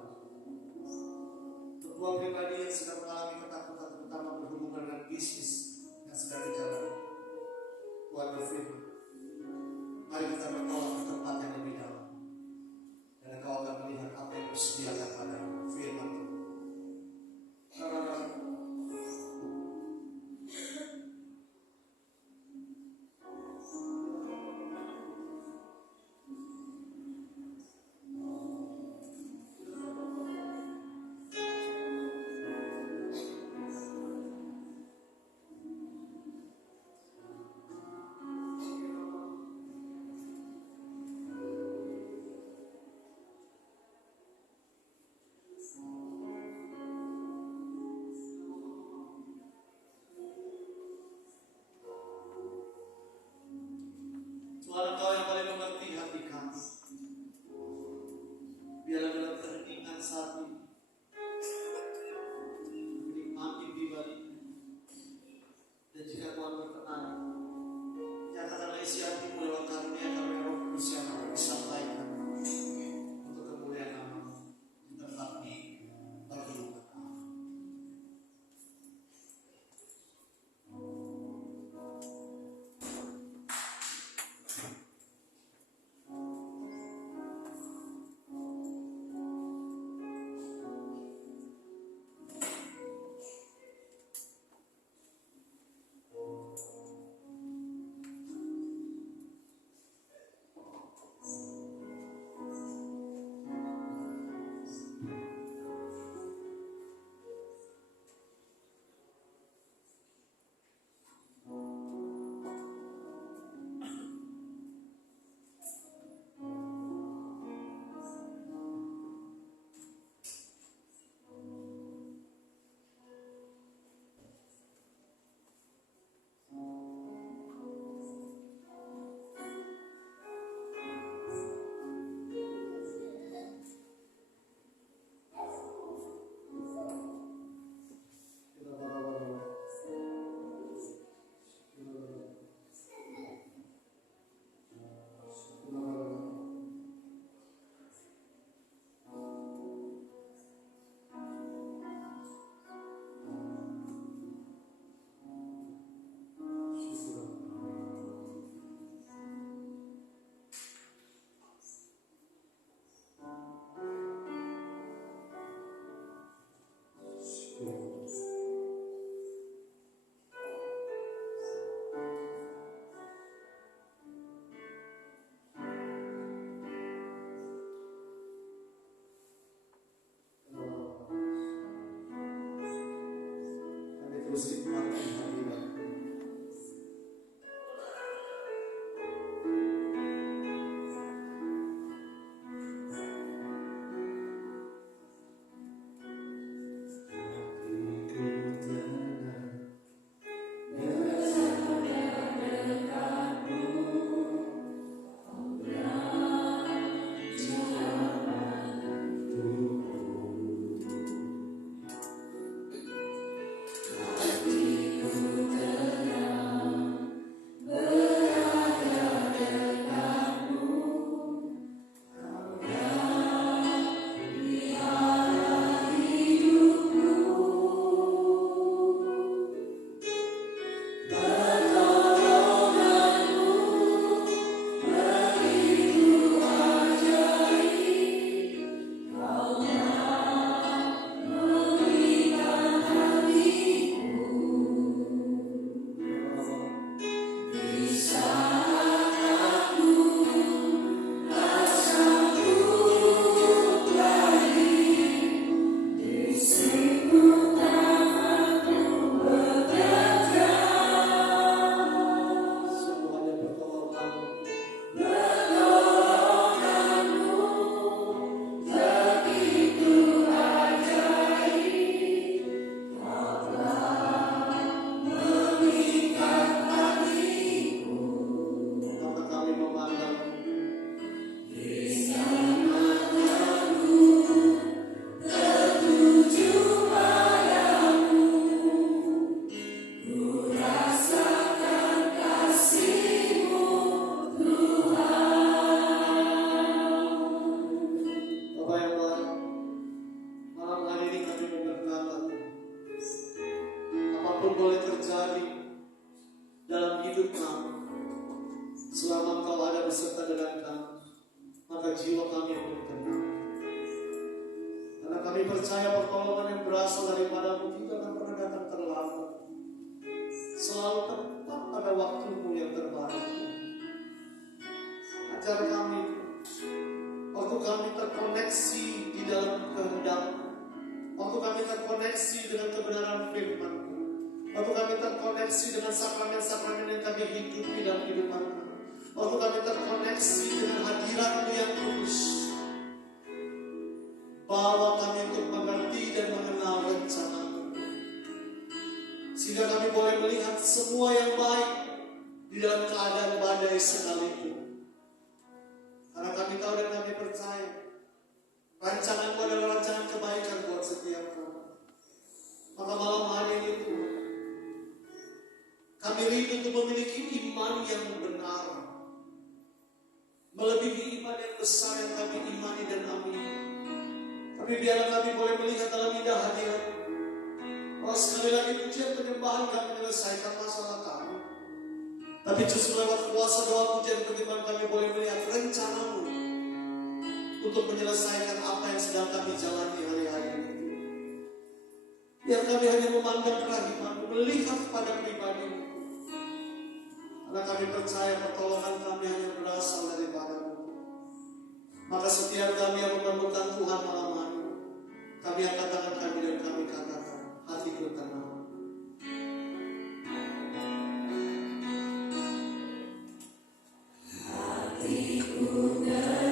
Dua pribadi yang sedang mengalami ketakutan, terutama berhubungan dengan bisnis yang sedang dijalani, Tuhan berfirman, mari kita bertolak ke tempat yang lebih dalam, dan engkau akan melihat apa yang disediakan padamu. Firman Tuhan. Tuhan, Engkau yang paling mengerti hati kami. Biarlah dalam keheningan saat ini menikmati pribadi, dan jika Tuhan berkenan, nyatakanlah isi hatimu lewat karunia kami Roh Kudus yang akan disampaikan untuk kemuliaan nama-Mu di tempat ini bagi umat. dalam hidup kami. Selama Engkau ada beserta dengan kami, maka jiwa kami pun tenang. Karena kami percaya pertolongan yang berasal daripada-Mu tidak akan pernah datang terlambat. Selalu tepat pada waktu-Mu yang terbaik. Ajar kami, waktu kami terkoneksi di dalam kehendak-Mu, waktu kami terkoneksi dengan kebenaran firman-Mu, waktu kami terkoneksi dengan sakramen-sakramen yang kami hidupi dalam kehidupan kami, waktu kami terkoneksi dengan hadirat-Mu yang kudus, bawa kami untuk mengerti dan mengenal rencana-Mu, sehingga kami boleh melihat semua yang baik di dalam keadaan badai sekalipun. Karena kami tahu dan kami percaya rancangan-Mu adalah rancangan kebaikan buat setiap kami. Maka malam hari ini Tuhan, kami rindu untuk memiliki iman yang benar, melebihi iman yang besar yang kami imani dan amini. Tapi biarlah kami boleh melihat dalam indah hadirat bahwa sekali lagi pujian penyembahan kami menyelesaikan masalah kami, tapi justru lewat kuasa doa pujian penyembahan kami boleh melihat rencana-Mu untuk menyelesaikan apa yang sedang kami jalani hari-hari ini. Biar kami hanya memandang kerahiman-Mu, melihat pada pribadi-Mu, karena kami percaya pertolongan kami hanya berasal daripada-Mu. Maka setiap kami yang memerlukan Tuhan malam hari, kami angkat tangan kami dan kami katakan, hatiku tenang. Berada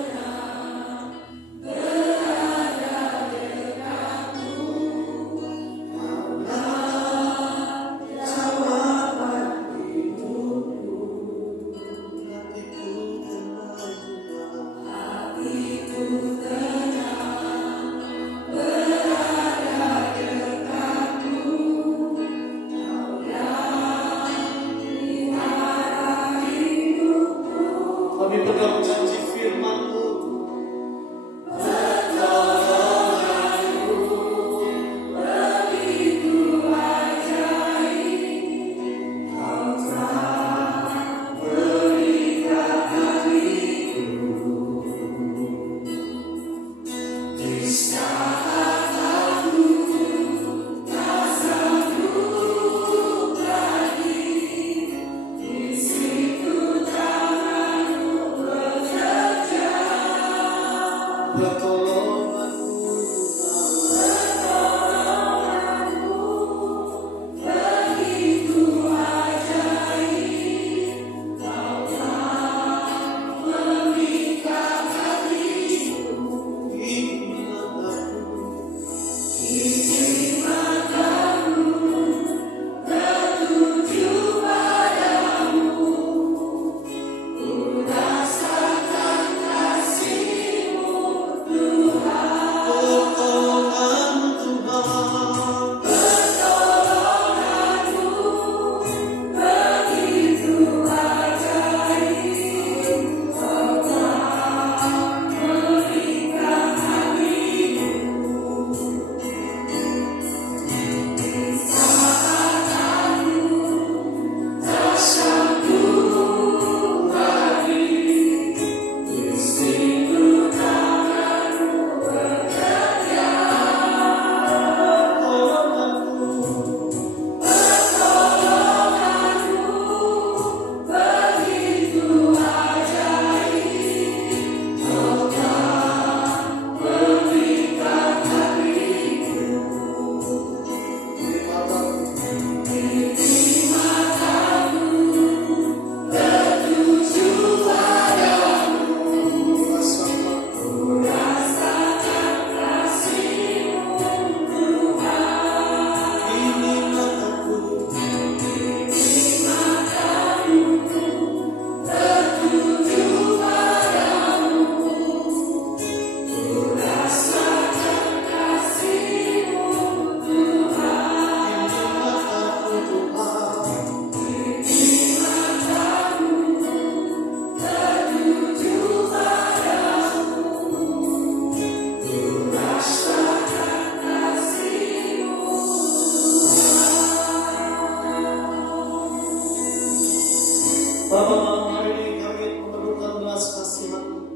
Bapa, hari ini kami memerlukan belas kasihan-Mu.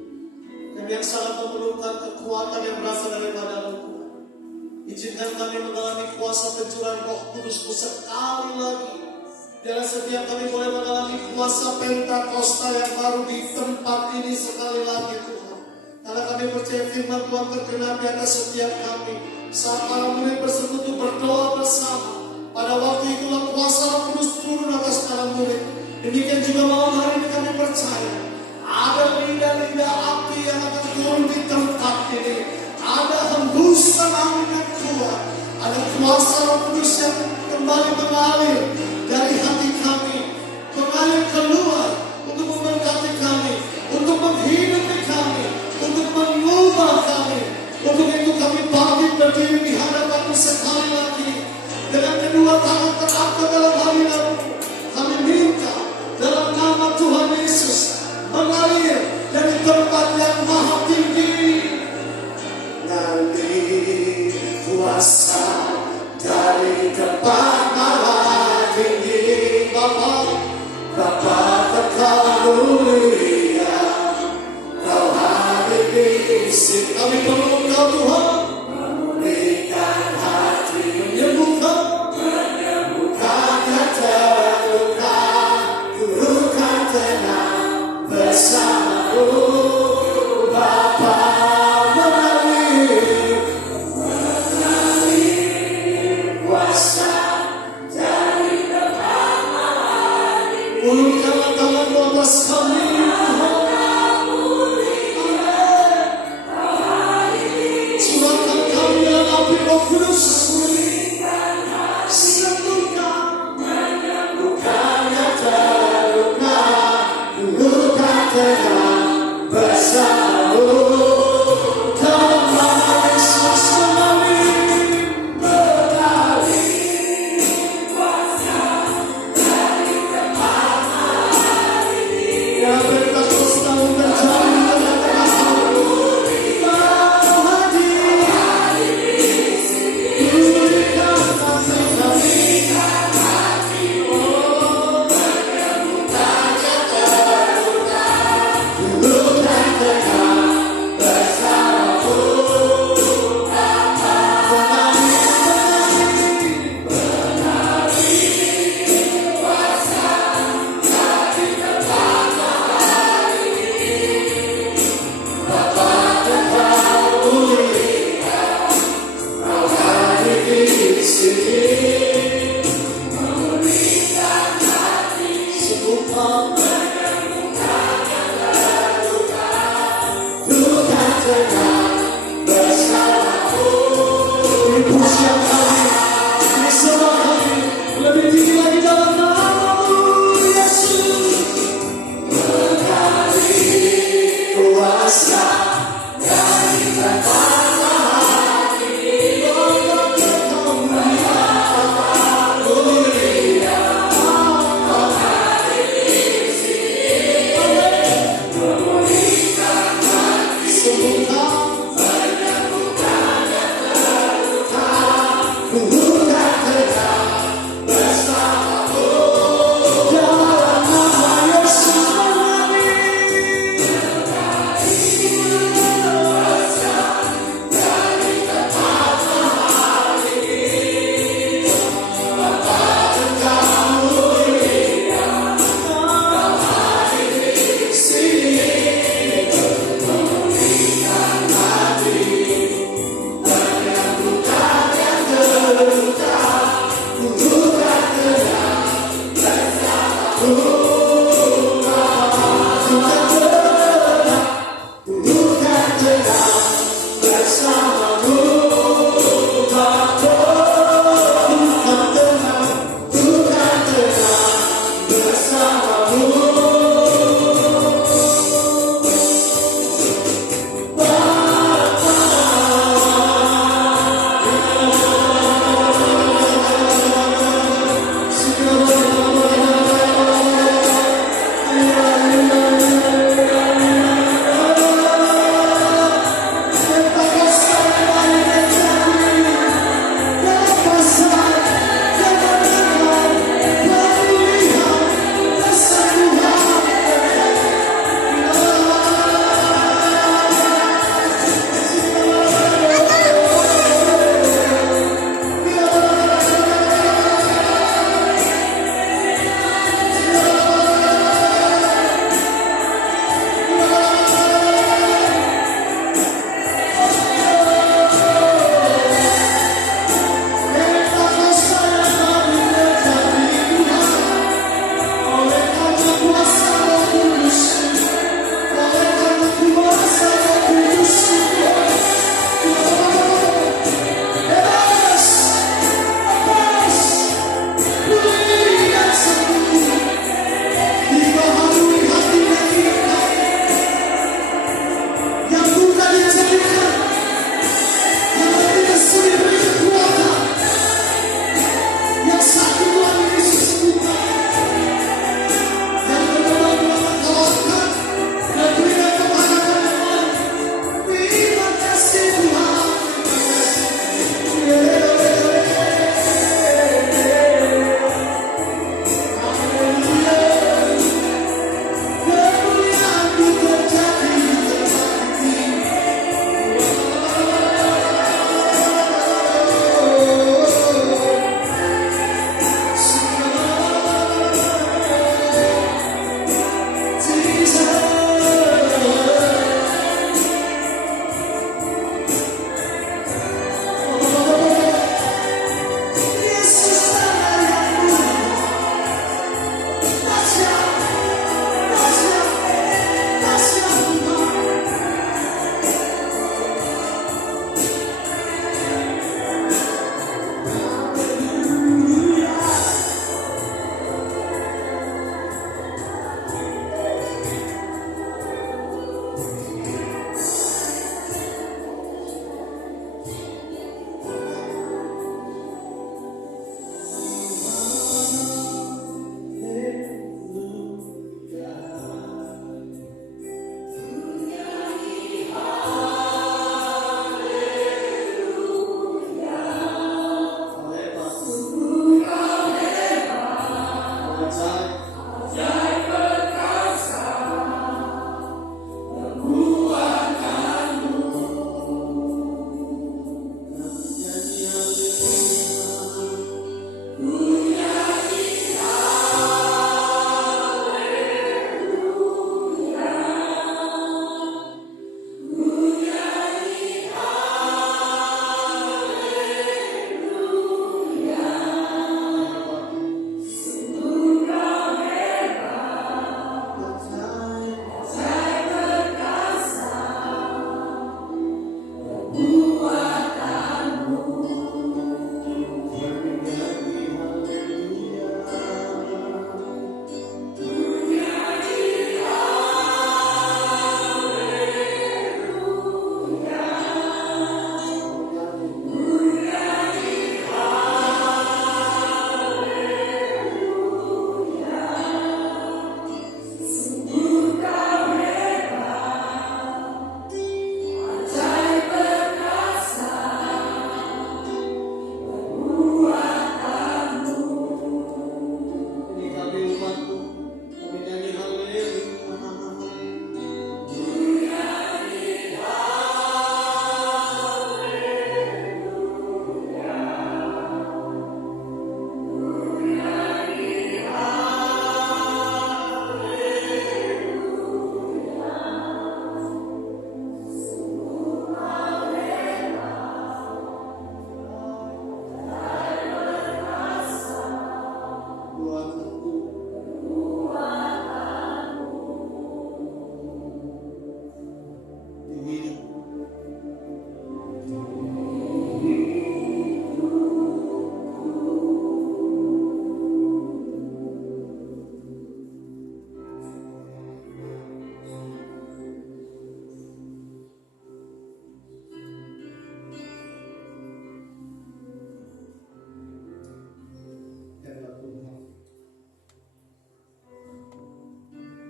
Kami yang sangat memerlukan kekuatan yang berasal daripada-Mu. Izinkan kami mengalami kuasa pencurahan Roh Kudus-Mu sekali lagi. Dalam setiap kami boleh mengalami kuasa Pentakosta yang baru di tempat ini sekali lagi Tuhan. Karena kami percaya firman Tuhan tergenapi atas setiap kami. Saat para murid bersekutu berdoa bersama, pada waktu itulah kuasa Roh Kudus turun atas para murid. Demikian juga malam hari ini kami percaya ada lidah-lidah api yang akan turun di tempat ini. Ada hembusan angin yang kuat. Ada kuasa Roh Kudus yang kembali mengalir dari hati kami, mengalir keluar untuk memberkati kami, untuk menghidupi kami, untuk mengubah kami. Untuk itu kami bangkit berdiri di hadapan-Mu sekali lagi dengan kedua tangan terangkat dalam hadirat-Mu. Kami minta dalam nama Tuhan Yesus mengalir dari tempat yang maha tinggi. Ngalir kuasa dari tempat maha tinggi. Bapa Engkau mulia, Kau hadir di sini. Kami perlu Engkau Tuhan, memulihkan hati, menyembuhkan terluka, turunkan tenang bersama-Mu. Bapa mengalir kuasa dari tempat maha tinggi. Ulurkanlah tangan-Mu atas kami Tuhan. Curahkan kami dalam api Roh Kudus. Menyembuhkan yang terluka, turunkan tenang bersama-Mu. Dalam nama Yesus mengalir kuasa dari tempat maha tinggi. Ya Pentakosta terjadi dalam tengah-tengah. Kau hadir di sini. Pulihkan hati kami. Oh, menyembuhkan yang terluka, turunkan tenang bersama-Mu. Di sini memulihkan hati, sembuhkan turunkan tenang bersama-Mu. Ini pujian kami, ini sembah kami, lebih tinggi lagi dalam nama-Mu Yesus. Mengalir kuasa dari tempat maha tinggi.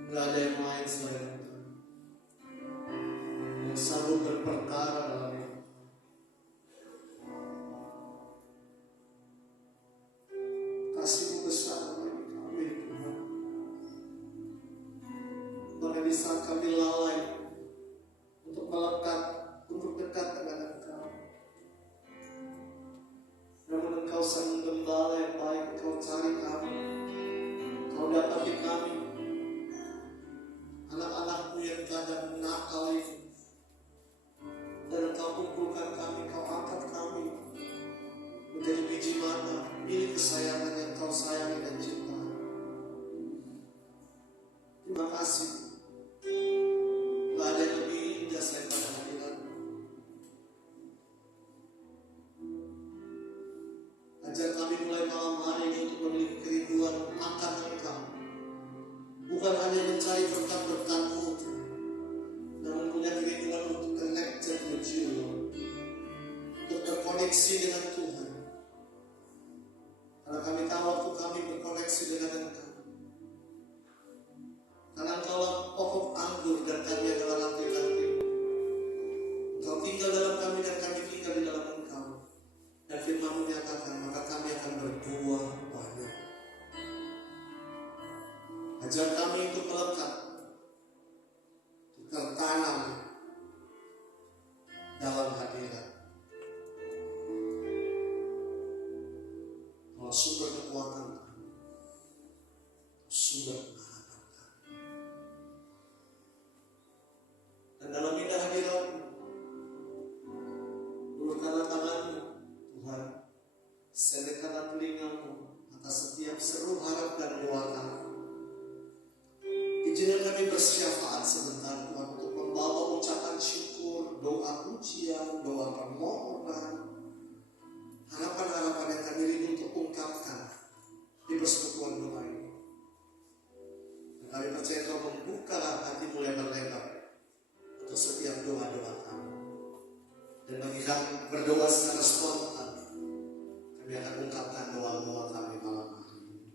Gak ada yang lain selain Tuhan yang sanggup berperkara dalam hidup. Kasih-Mu besar bagi kami Tuhan. Bahkan di saat kami lalai untuk melekat, untuk dekat dengan Engkau, namun Engkau sang gembala yang baik. Engkau cari kami, Engkau dapati kami, anak-anak-Mu yang kadang nakal itu, dan Engkau kumpulkan kami, Engkau angkat kami menjadi biji mana milik kesayangan yang Engkau sayangi dan cintai. Terima kasih. Gak ada yang lebih indah selain pada hadirat-Mu. Ajar kami mulai malam hari ini untuk memiliki kerinduan akan Engkau, bukan hanya mencari berkat-berkat-Mu, namun punya kerinduan untuk connected with You, Lord. Untuk terkoneksi dengan Tuhan. Karena kami tahu waktu kami berkoneksi dengan Engkau, karena Engkaulah pokok anggur dan kami adalah ranting-ranting. Engkau tinggal dalam kami dan kami tinggal di dalam Engkau. Dan firman-Mu menyatakan, maka kami akan berbuah banyak. Ajar kami untuk melekat, tertanam dalam hadirat. Kalau sumber kekuatan kami, sumber pengharapan kami. Dan dalam indah hadirat-Mu, ulurkanlah tangan-Mu, Tuhan, sendekkanlah telinga-Mu atas setiap seru harap dan doa kami. Izinkan kami bersyafaat sebentar, Tuhan, untuk membawa ucapan syukur, doa pujian, doa permohonan, harapan-harapan yang kami rindu untuk ungkapkan di persekutuan doa ini. Dan kami percaya Kau membuka hati-Mu lebar-lebar untuk setiap doa-doa kami. Dan bagi kami berdoa secara spontan, kami akan ungkapkan doa-doa kami malam hari ini.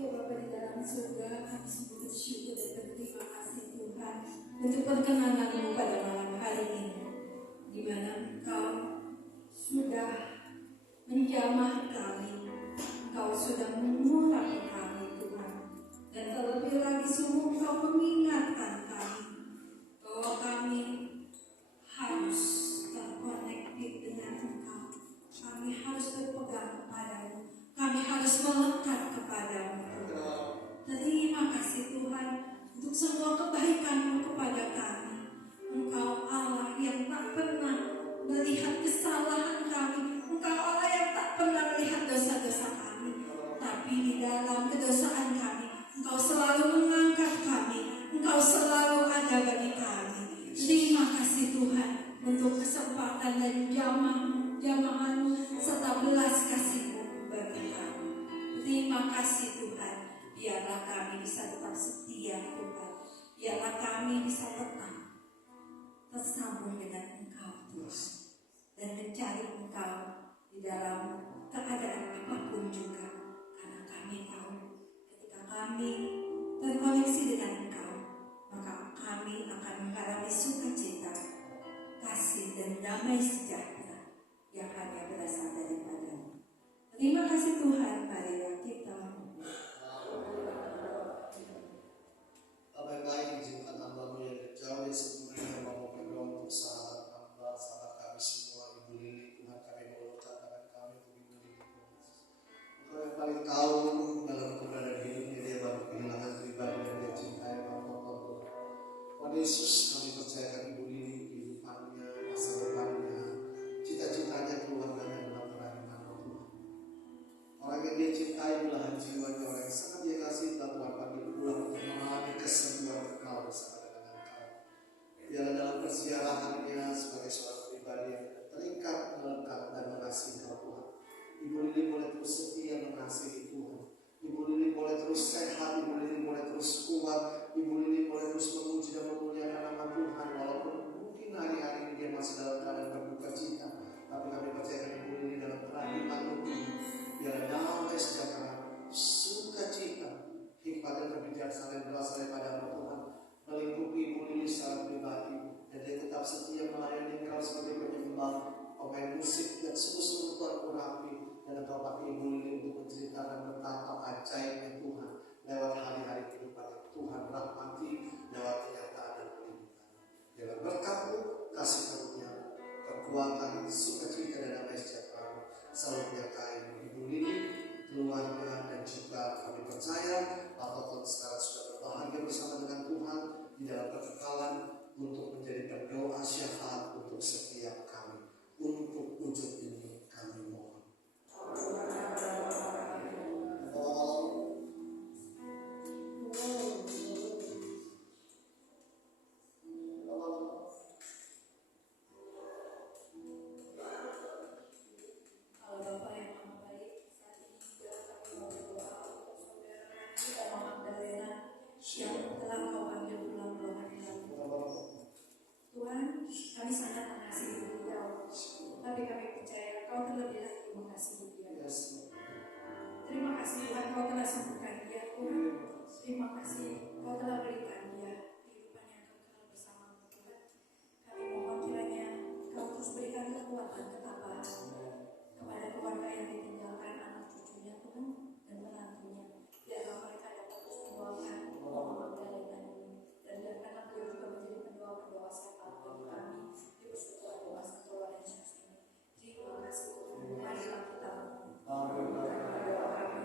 Ya Bapa di dalam surga, kami sungguh bersyukur dan berterima kasih Tuhan untuk perkenanan-Mu pada malam hari ini, di mana Engkau sudah menjamah kami, Engkau sudah mengurapi kami Tuhan, dan terlebih lagi sungguh Engkau mengingatkan kami bahwa kami harus terkonektif dengan Engkau, kami harus berpegang kepadamu, kami harus melekat kepadamu. Terima kasih Tuhan untuk semua kebaikan-Mu kepada kami. Engkau Allah yang tak pernah melihat kesalahan kami. Engkau Allah yang tak pernah melihat dosa-dosa kami. Tapi di dalam kedosaan kami, Engkau selalu mengangkat kami. Engkau selalu ada bagi kami. Terima kasih Tuhan untuk kesempatan dan jamaah-Mu serta belas kasih-Mu bagi kami. Terima kasih Tuhan. Biarlah kami bisa tetap setia Tuhan. Biarlah kami bisa tetap tersambung dengan Engkau terus. Dan mencari Engkau di dalam keadaan apapun juga. Karena kami tahu ketika kami terkoneksi dengan Engkau, maka kami akan mengalami sukacita, kasih dan damai sejahtera yang hanya berasal daripada-Mu. Terima kasih Tuhan. Marilah kita Apa yang baik izinkan hamba-Mu yang jauh yang sebelumnya mau berdoa untuk sahabat hamba, sahabat kami semua, Ibu Lili. Tuhan, kami mengulurkan tangan kami untuk Ibu Lili. Engkau yang paling tahu dalam keberadaan hidupnya, dia baru kehilangan pribadi yang dia cintai, Tuhan Yesus, kami percayakan Ibu Lili, kehidupannya, masa depannya, Bapak Ibu ini untuk menceritakan betapa ajaibnya Tuhan lewat hari-hari kehidupan yang Tuhan rahmati, lewat kenyataan dan kehidupan. Dengan berkat-Mu, kasih karunia, kekuatan, sukacita dan damai sejahtera selalu menyertai Ibu Lili, keluarga, dan juga kami percaya Bapak Tuhan sekarang sudah berbahagia bersama dengan Tuhan di dalam kekekalan untuk menjadi pendoa syafaat untuk setiap kami. Untuk wujud ini kami mohon. Kalau Bapak yang maha baik, saat ini juga kami mau berdoa untuk saudara kita Magdalena yang telah Kau panggil pulang 2 hari lalu. Tuhan, kami sangat mengasihi beliau, tapi kami percaya Kau terlebih lagi mengasihi dia. Terima kasih Tuhan, Kau telah sembuhkan dia, Tuhan. Terima kasih Kau telah berikan dia kehidupan yang kekal bersama-Mu, Tuhan. Kami mohon kiranya Kau terus berikan kekuatan, ketabahan kepada keluarga yang ditinggalkan anak cucunya, Tuhan, dan menantunya. Biarlah mereka dapat terus mendoakan Mama Magdalena ini, dan biarkanlah beliau juga menjadi pendoa-pendoa syafaat bagi kami di persekutuan doa Santo Laurentius ini. Terima kasih Tuhan. Marilah kita berdoa kami.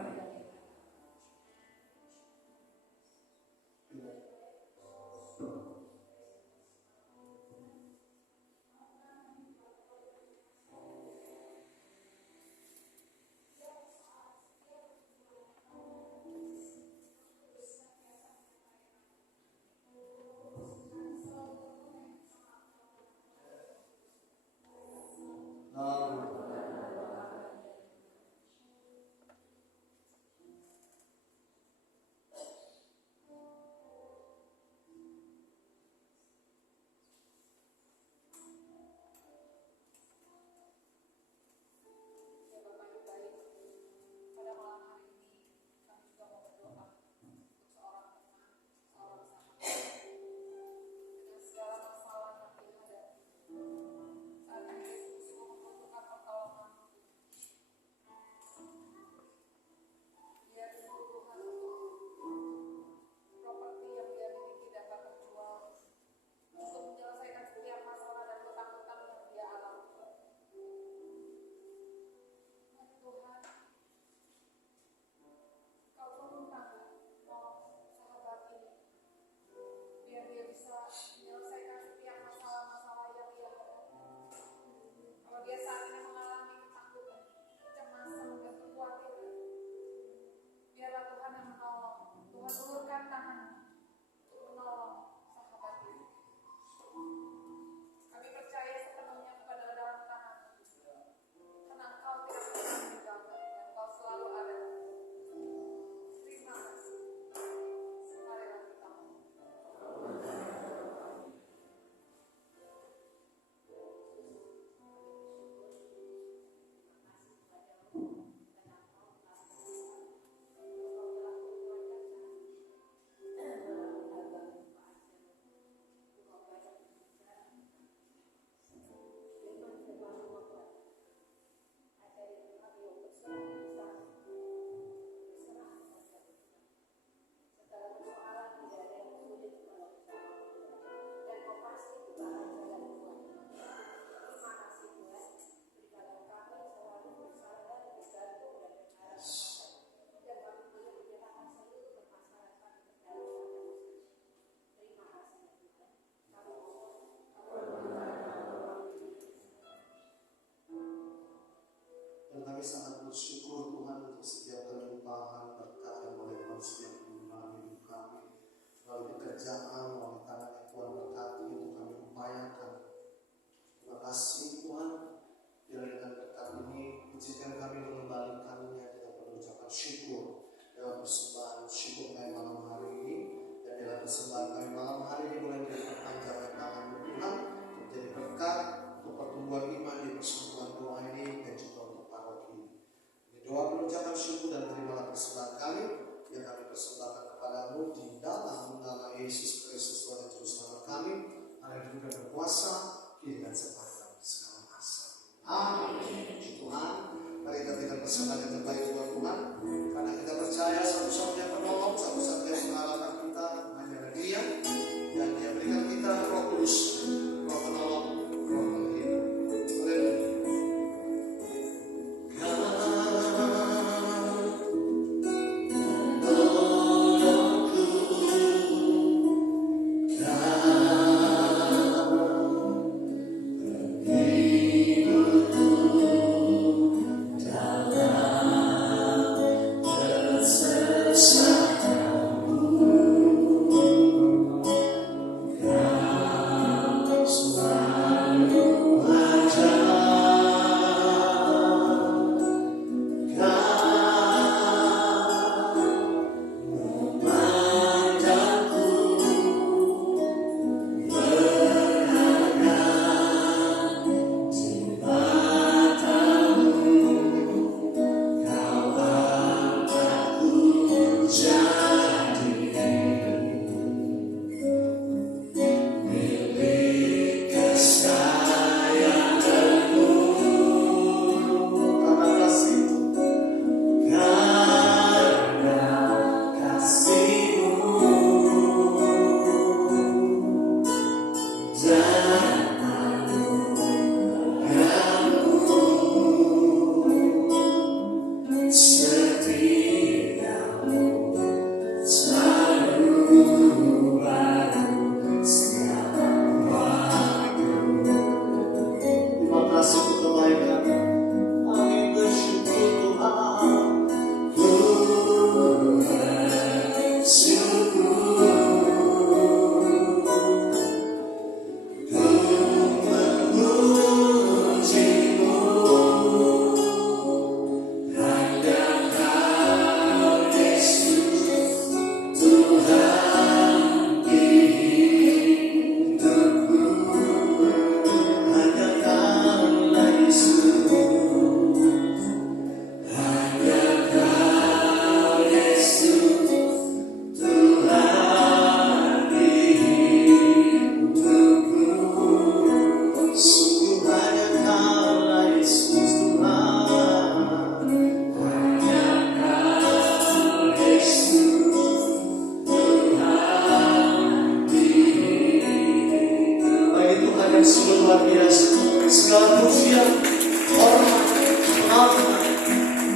luar biasa. Segala pujian, hormat, pengagungan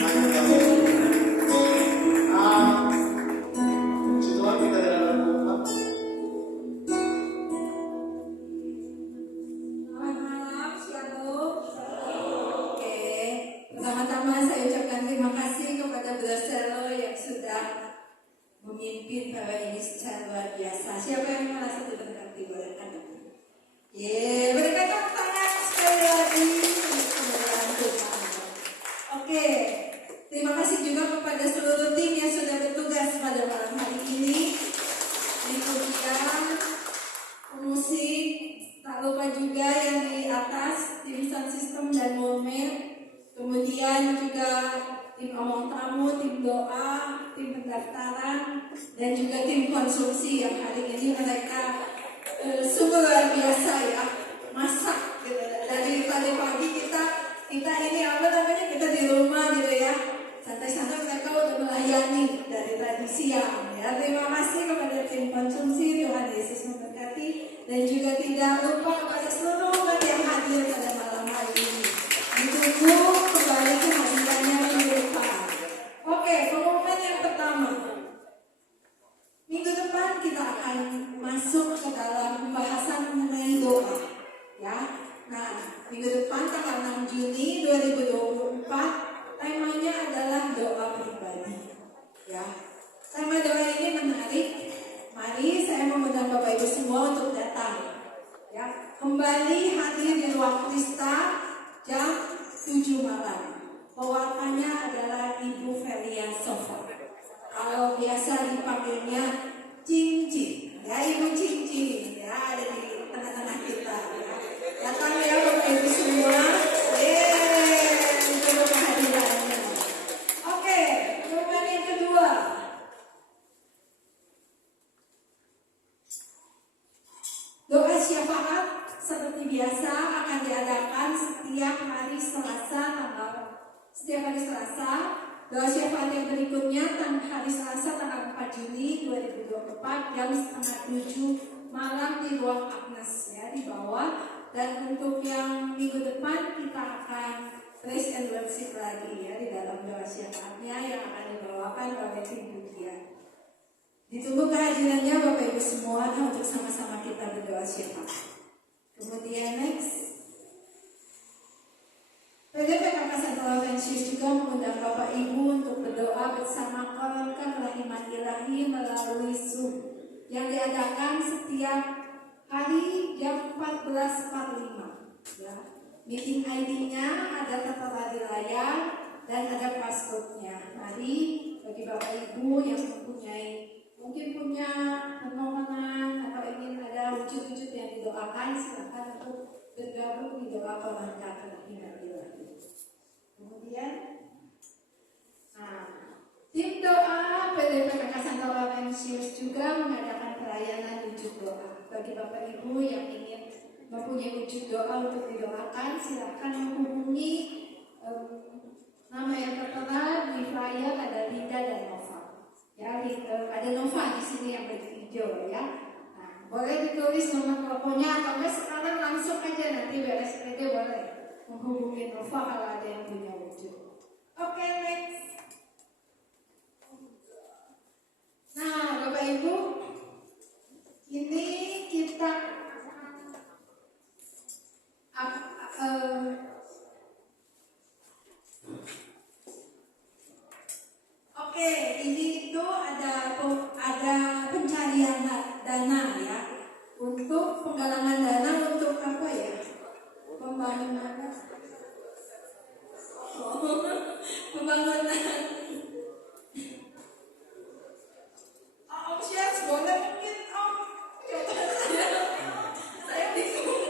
hanya kami. Puji Tuhan, kita di dalam Tuhan. Selamat malam, Shalom. Oke, pertama-tama saya ucapkan terima kasih kepada Brother Selo yang sudah memimpin bahwa ini secara luar biasa. Siapa yang merasa diberkati boleh angkat? Berikan tepuk tangan sekali lagi untuk kemuliaan Tuhan. Oke, terima kasih juga kepada seluruh tim yang sudah bertugas pada malam hari ini. Kemudian musik, tak lupa juga yang di atas tim sound system dan momen. Kemudian juga tim omong tamu, tim doa, tim pendaftaran, dan juga tim konsumsi yang hari ini mereka sungguh luar biasa ya, masak gitu. Dari pagi kita ini kita di rumah gitu ya, santai-santai mereka udah melayani dari tadi siang ya. Terima kasih kepada tim konsumsi, Tuhan Yesus memberkati, dan juga tidak lupa kepada seluruh umat yang hadir pada malam hari ini. Ditunggu kembali kehadirannya minggu depan. Oke, pengumuman yang pertama. Minggu depan kita akan masuk ke dalam pembahasan mengenai doa, ya. Nah, minggu depan tanggal 6 Juni 2024, temanya adalah doa pribadi, ya. Tema doa ini menarik. Mari saya mengundang Bapak Ibu semua untuk datang, ya. Kembali hadir di ruang Krista jam 7 malam. Pewartanya adalah Ibu Felia Sofa. Kalau biasa dipanggilnya Cincin, ya Ibu Cincin, ya ada di tengah-tengah kita. Ya. Datang ya Bapak Ibu semua, untuk kehadirannya. Oke, pengumuman yang kedua. Doa syafaat seperti biasa akan diadakan setiap hari Selasa. Doa syafaat yang berikutnya hari Selasa tanggal 4 Juni 2024 jam 6:30 malam di ruang Agnes ya di bawah. Dan untuk yang minggu depan kita akan praise and worship lagi ya di dalam doa syafaatnya yang akan dibawakan oleh tim pujian. Ditunggu kehadirannya Bapak Ibu semua untuk sama-sama kita berdoa syafaat. Kemudian next. PDP Kakak Sentral Vensius juga mengundang Bapak Ibu untuk berdoa bersama Koronkan Rahimat Ilahi melalui Zoom yang diadakan setiap hari jam 14.45 ya. Meeting ID-nya ada tertera di layar dan ada passcode-nya. Mari bagi Bapak Ibu yang mungkin punya permohonan atau ingin ada wujud-wujud yang didoakan, silakan untuk bergabung di doa Koronkan Rahimat Ilahi. Kemudian, tim doa PDP Kakak Sentral Vensius juga mengadakan pelayanan wujud doa. Bagi Bapak Ibu yang ingin mempunyai wujud doa untuk didoakan, silakan menghubungi nama yang tertera di flyer, ada Linda dan Nova. Ya, ada Nova di sini yang berhijau ya. Nah, boleh ditulis nomor teleponnya atau enggak sekarang langsung aja nanti BSPD boleh menghubungi Nova kalau ada yang punya wujud. Oke, next. Nah, Bapak Ibu, ini kita oke, ini itu ada pencarian dana ya untuk penggalangan dana untuk apa ya? Pembangunan. Om Syaz boleh mungkin Om saya bingung.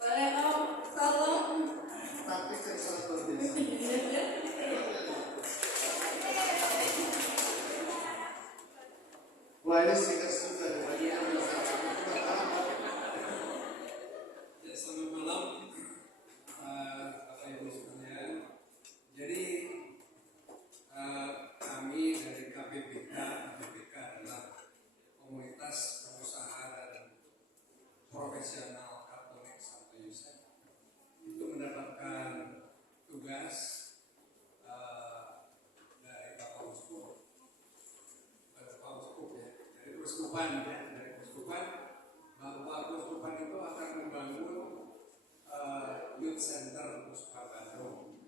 Boleh Om, tolong. Tapi saya sangat berbiasa. Wah, ini singkat juga bagi yang Ya, selamat malam Bapak Ibu sekalian. Jadi kami dari KPPK adalah komunitas pengusaha dan profesional Katolik Kuskupan ya, dari Kuskupan bahwa Kuskupan itu akan membangun youth center Kuskupan Bandung.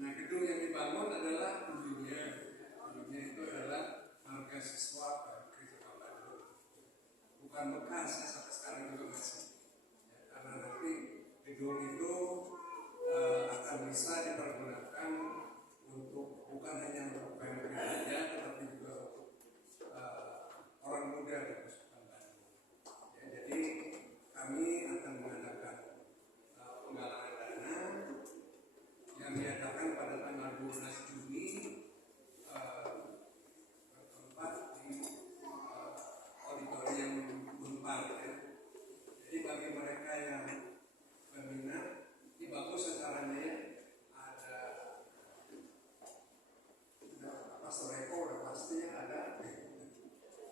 Nah, gedung yang dibangun adalah dulunya itu adalah marga siswa Kuskupan Bandung, bukan bekas ya, sampai sekarang juga masih ya, karena nanti gedung itu akan bisa dipergunakan untuk bukan hanya untuk PMK saja, tetapi juga untuk orang muda di Kuskupan Bandung. Ya, jadi kami akan mengadakan penggalangan dana yang diadakan pada tanggal 12 Juni bertempat di auditorium Unpar ya. Jadi bagi mereka yang berminat, ini bagus acaranya ya. Ada Pastor Eko udah pasti ada.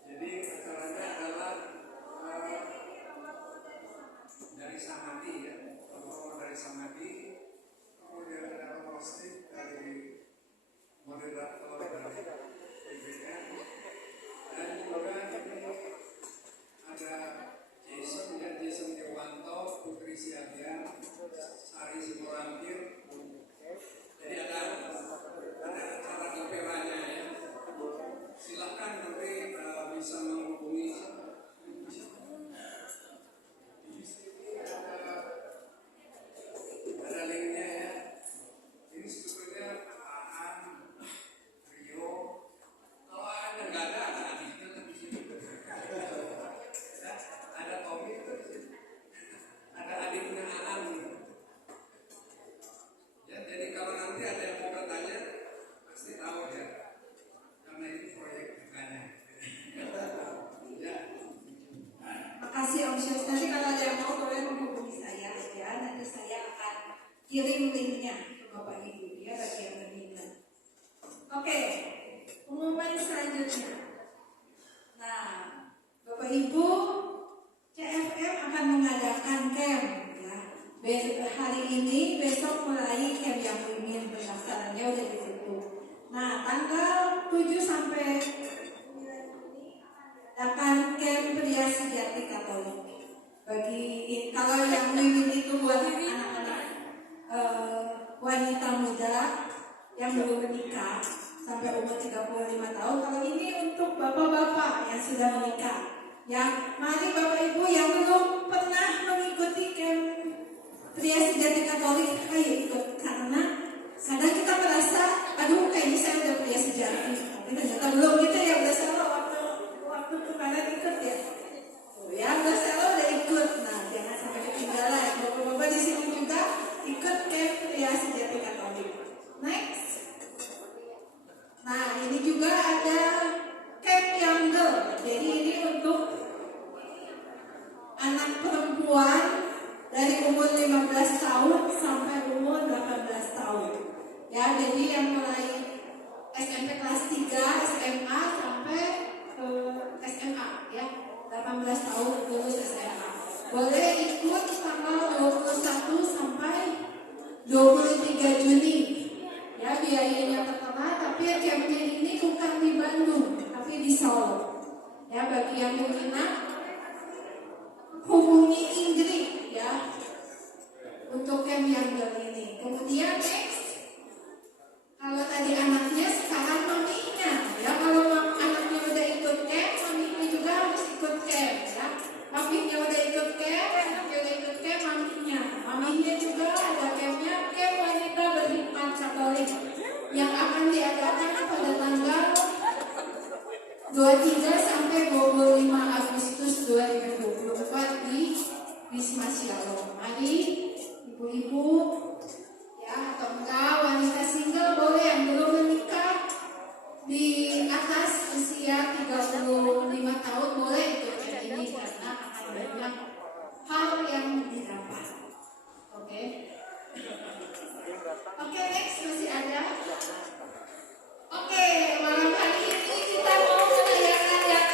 Jadi acaranya adalah dari Samadi ya, dari Samadi, kemudian ada roasting dari moderator dari PBN, dan juga ini ada Jason Dewanto, Putri Siagian, Sari Simorangkir. Jadi ada acara operanya ya. Silakan nanti bisa menghubungi ada linknya ya. Ini sebetulnya Aan, Rio. Kalau Aan nggak ada adiknya di sini. Ada Tommy itu di sini. Ada adiknya Aan. Ya, jadi kalau nanti ada yang mau bertanya, pasti tahu ya. Karena ini proyek bukannya. Ya. Makasih Om Syos. Nanti kalau ada yang mau boleh menghubungi saya ya. Nanti saya akan kirim linknya ke Bapak Ibu ya bagi yang berminat. Oke, pengumuman selanjutnya. Nah, Bapak Ibu, CFM akan mengadakan camp ya. Hari ini, besok mulai camp yang ingin pendaftarannya udah ditutup. Nah, tanggal 7 sampai 9 Juni akan camp pria sejati Katolik. Bagi kalau yang mimin itu buat anak-anak wanita muda yang belum menikah sampai umur 35 tahun. Kalau ini untuk bapak-bapak yang sudah menikah. Ya, mari Bapak Ibu yang belum pernah mengikuti camp pria sejati Katolik, ayo ikut, karena kadang kita merasa, aduh kayaknya saya udah pria sejati, tapi ternyata belum gitu ya. Udah salah waktu kemarin ikut ya. Oh ya, udah salah udah ikut. Nah, jangan sampai ketinggalan. Bapak-bapak di sini juga ikut camp pria sejati Katolik. Next. Nah, ini juga ada camp younger. Jadi ini untuk anak perempuan dari umur 15 tahun sampai umur 18 tahun. Ya, jadi yang mulai SMP kelas 3, SMA sampai SMA ya. 18 tahun lulus SMA. Boleh ikut tanggal 21 sampai 23 Juni. Ya, biayanya tertera, tapi campnya ini bukan di Bandung, tapi di Solo. Ya, bagi yang berminat hubungi Ingrid ya untuk camp yang ini. Kemudian next, kalau tadi anaknya, sekarang maminya ya. Kalau anaknya udah ikut camp, maminya juga harus ikut camp ya. Maminya udah ikut camp, anaknya udah ikut camp, maminya juga ada campnya, camp wanita berhikmat Katolik yang akan diadakan pada tanggal 23 sampai 25 Agustus 2024 di Wisma Shalom. Mari ibu-ibu ya, atau enggak wanita single boleh, yang belum menikah di atas usia 35 tahun boleh ikut ini, karena akan banyak hal yang didapat. Oke, next masih ada. Oke, malam hari ini kita mau merayakan yang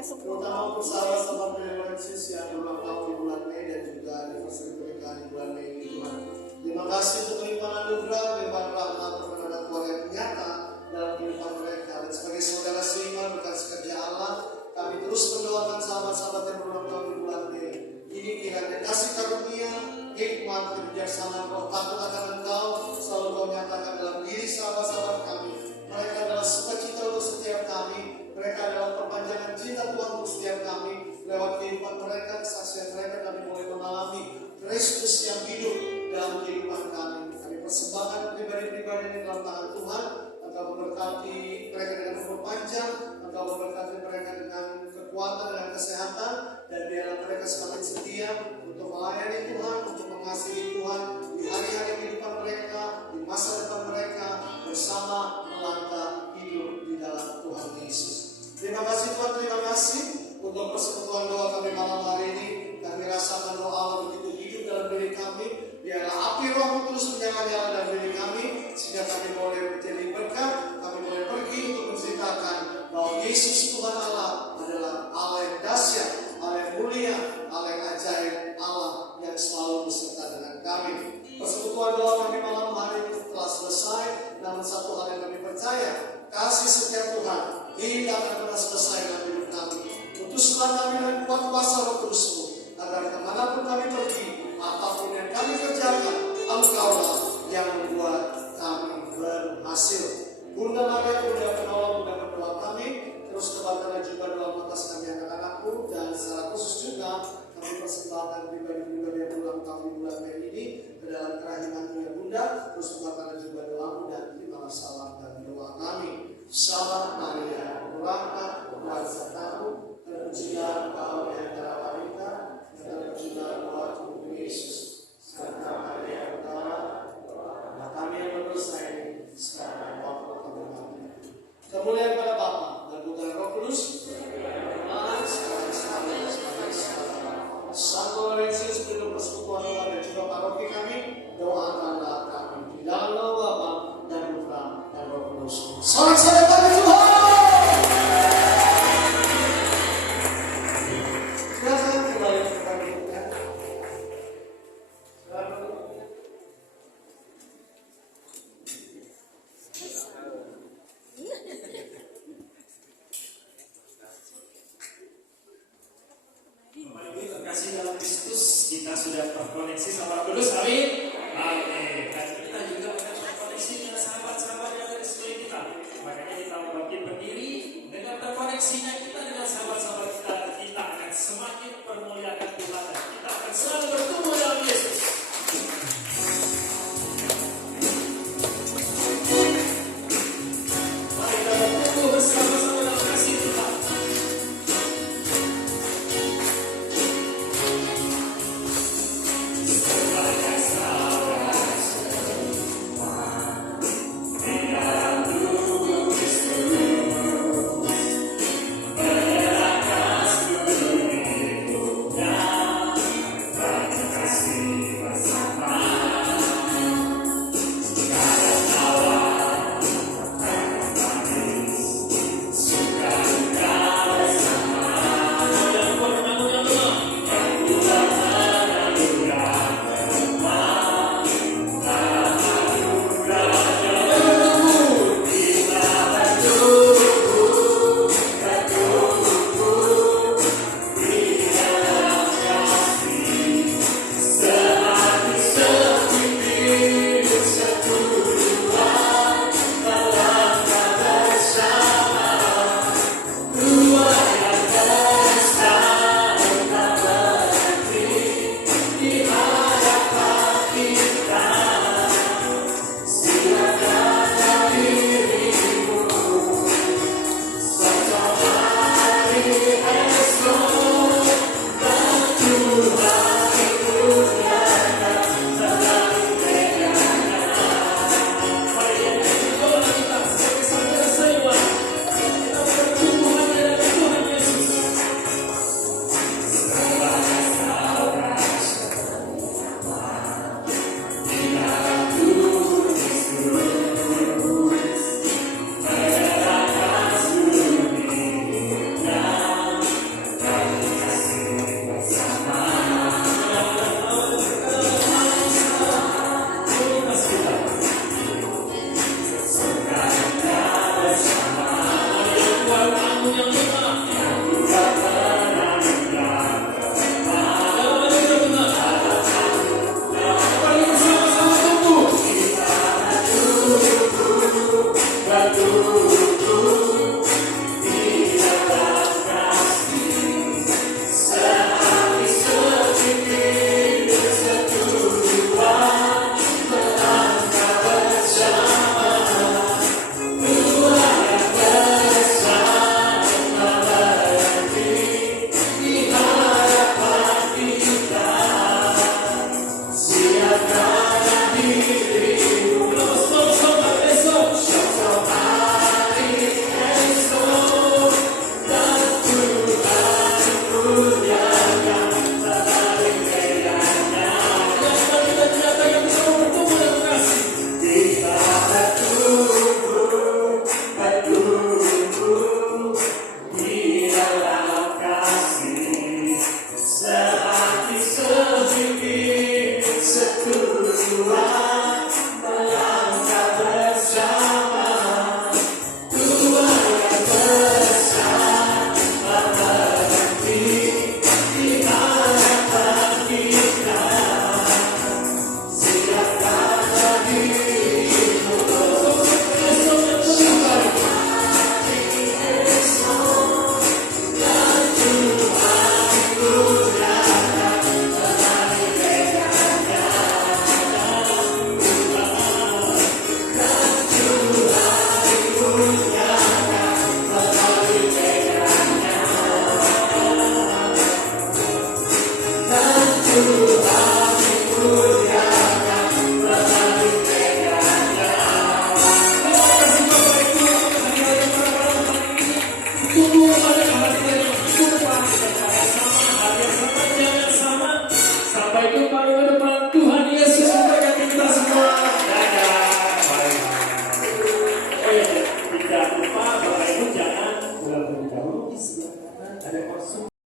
terutama untuk sahabat-sahabat Relensis yang berulang tahun di bulan Mei dan juga anniversary pernikahan di bulan Mei ini Tuhan. Terima kasih untuk limpahan anugerah, limpahan rahmat, perkenan Tuhan yang nyata dalam kehidupan mereka. Dan sebagai saudara seiman bukan sekerja Allah, kami terus mendoakan sahabat-sahabat yang berulang tahun di bulan Mei. Ini kiranya kasih karunia, hikmat, kebijaksanaan, roh takut akan Engkau selalu Kau nyatakan dalam diri sahabat-sahabat kami. Mereka adalah sukacita untuk setiap kami. Mereka adalah perpanjangan cinta Tuhan untuk setiap kami. Lewat kehidupan mereka, kesaksian mereka kami boleh mengalami Kristus yang hidup dalam kehidupan kami. Kami persembahkan pribadi-pribadi ini dalam tangan Tuhan. Engkau memberkati mereka dengan umur panjang. Engkau memberkati mereka dengan kekuatan dan kesehatan. Dan biarlah mereka semakin setia untuk melayani Tuhan, untuk mengasihi Tuhan di hari-hari kehidupan mereka, di masa depan mereka, bersama melangkah hidup di dalam Tuhan Yesus. Terima kasih Tuhan, terima kasih untuk persekutuan doa kami malam hari ini. Kami rasakan doa Allah begitu hidup dalam diri kami. Biarlah api Roh terus menyala-nyala dalam diri kami, sehingga kami boleh menjadi berkat. Kami boleh pergi untuk menceritakan bahwa Yesus Tuhan Allah adalah Allah yang dahsyat, Allah yang mulia, Allah yang ajaib, Allah yang selalu beserta dengan kami. Persekutuan doa kami malam hari ini telah selesai. Namun satu hal yang kami percaya, kasih setiap Tuhan tidak akan pernah selesai dalam hidup kami. Utuslah kami dengan kuat kuasa Roh Kudus-Mu, agar kemanapun kami pergi, apapun yang kami kerjakan, Engkaulah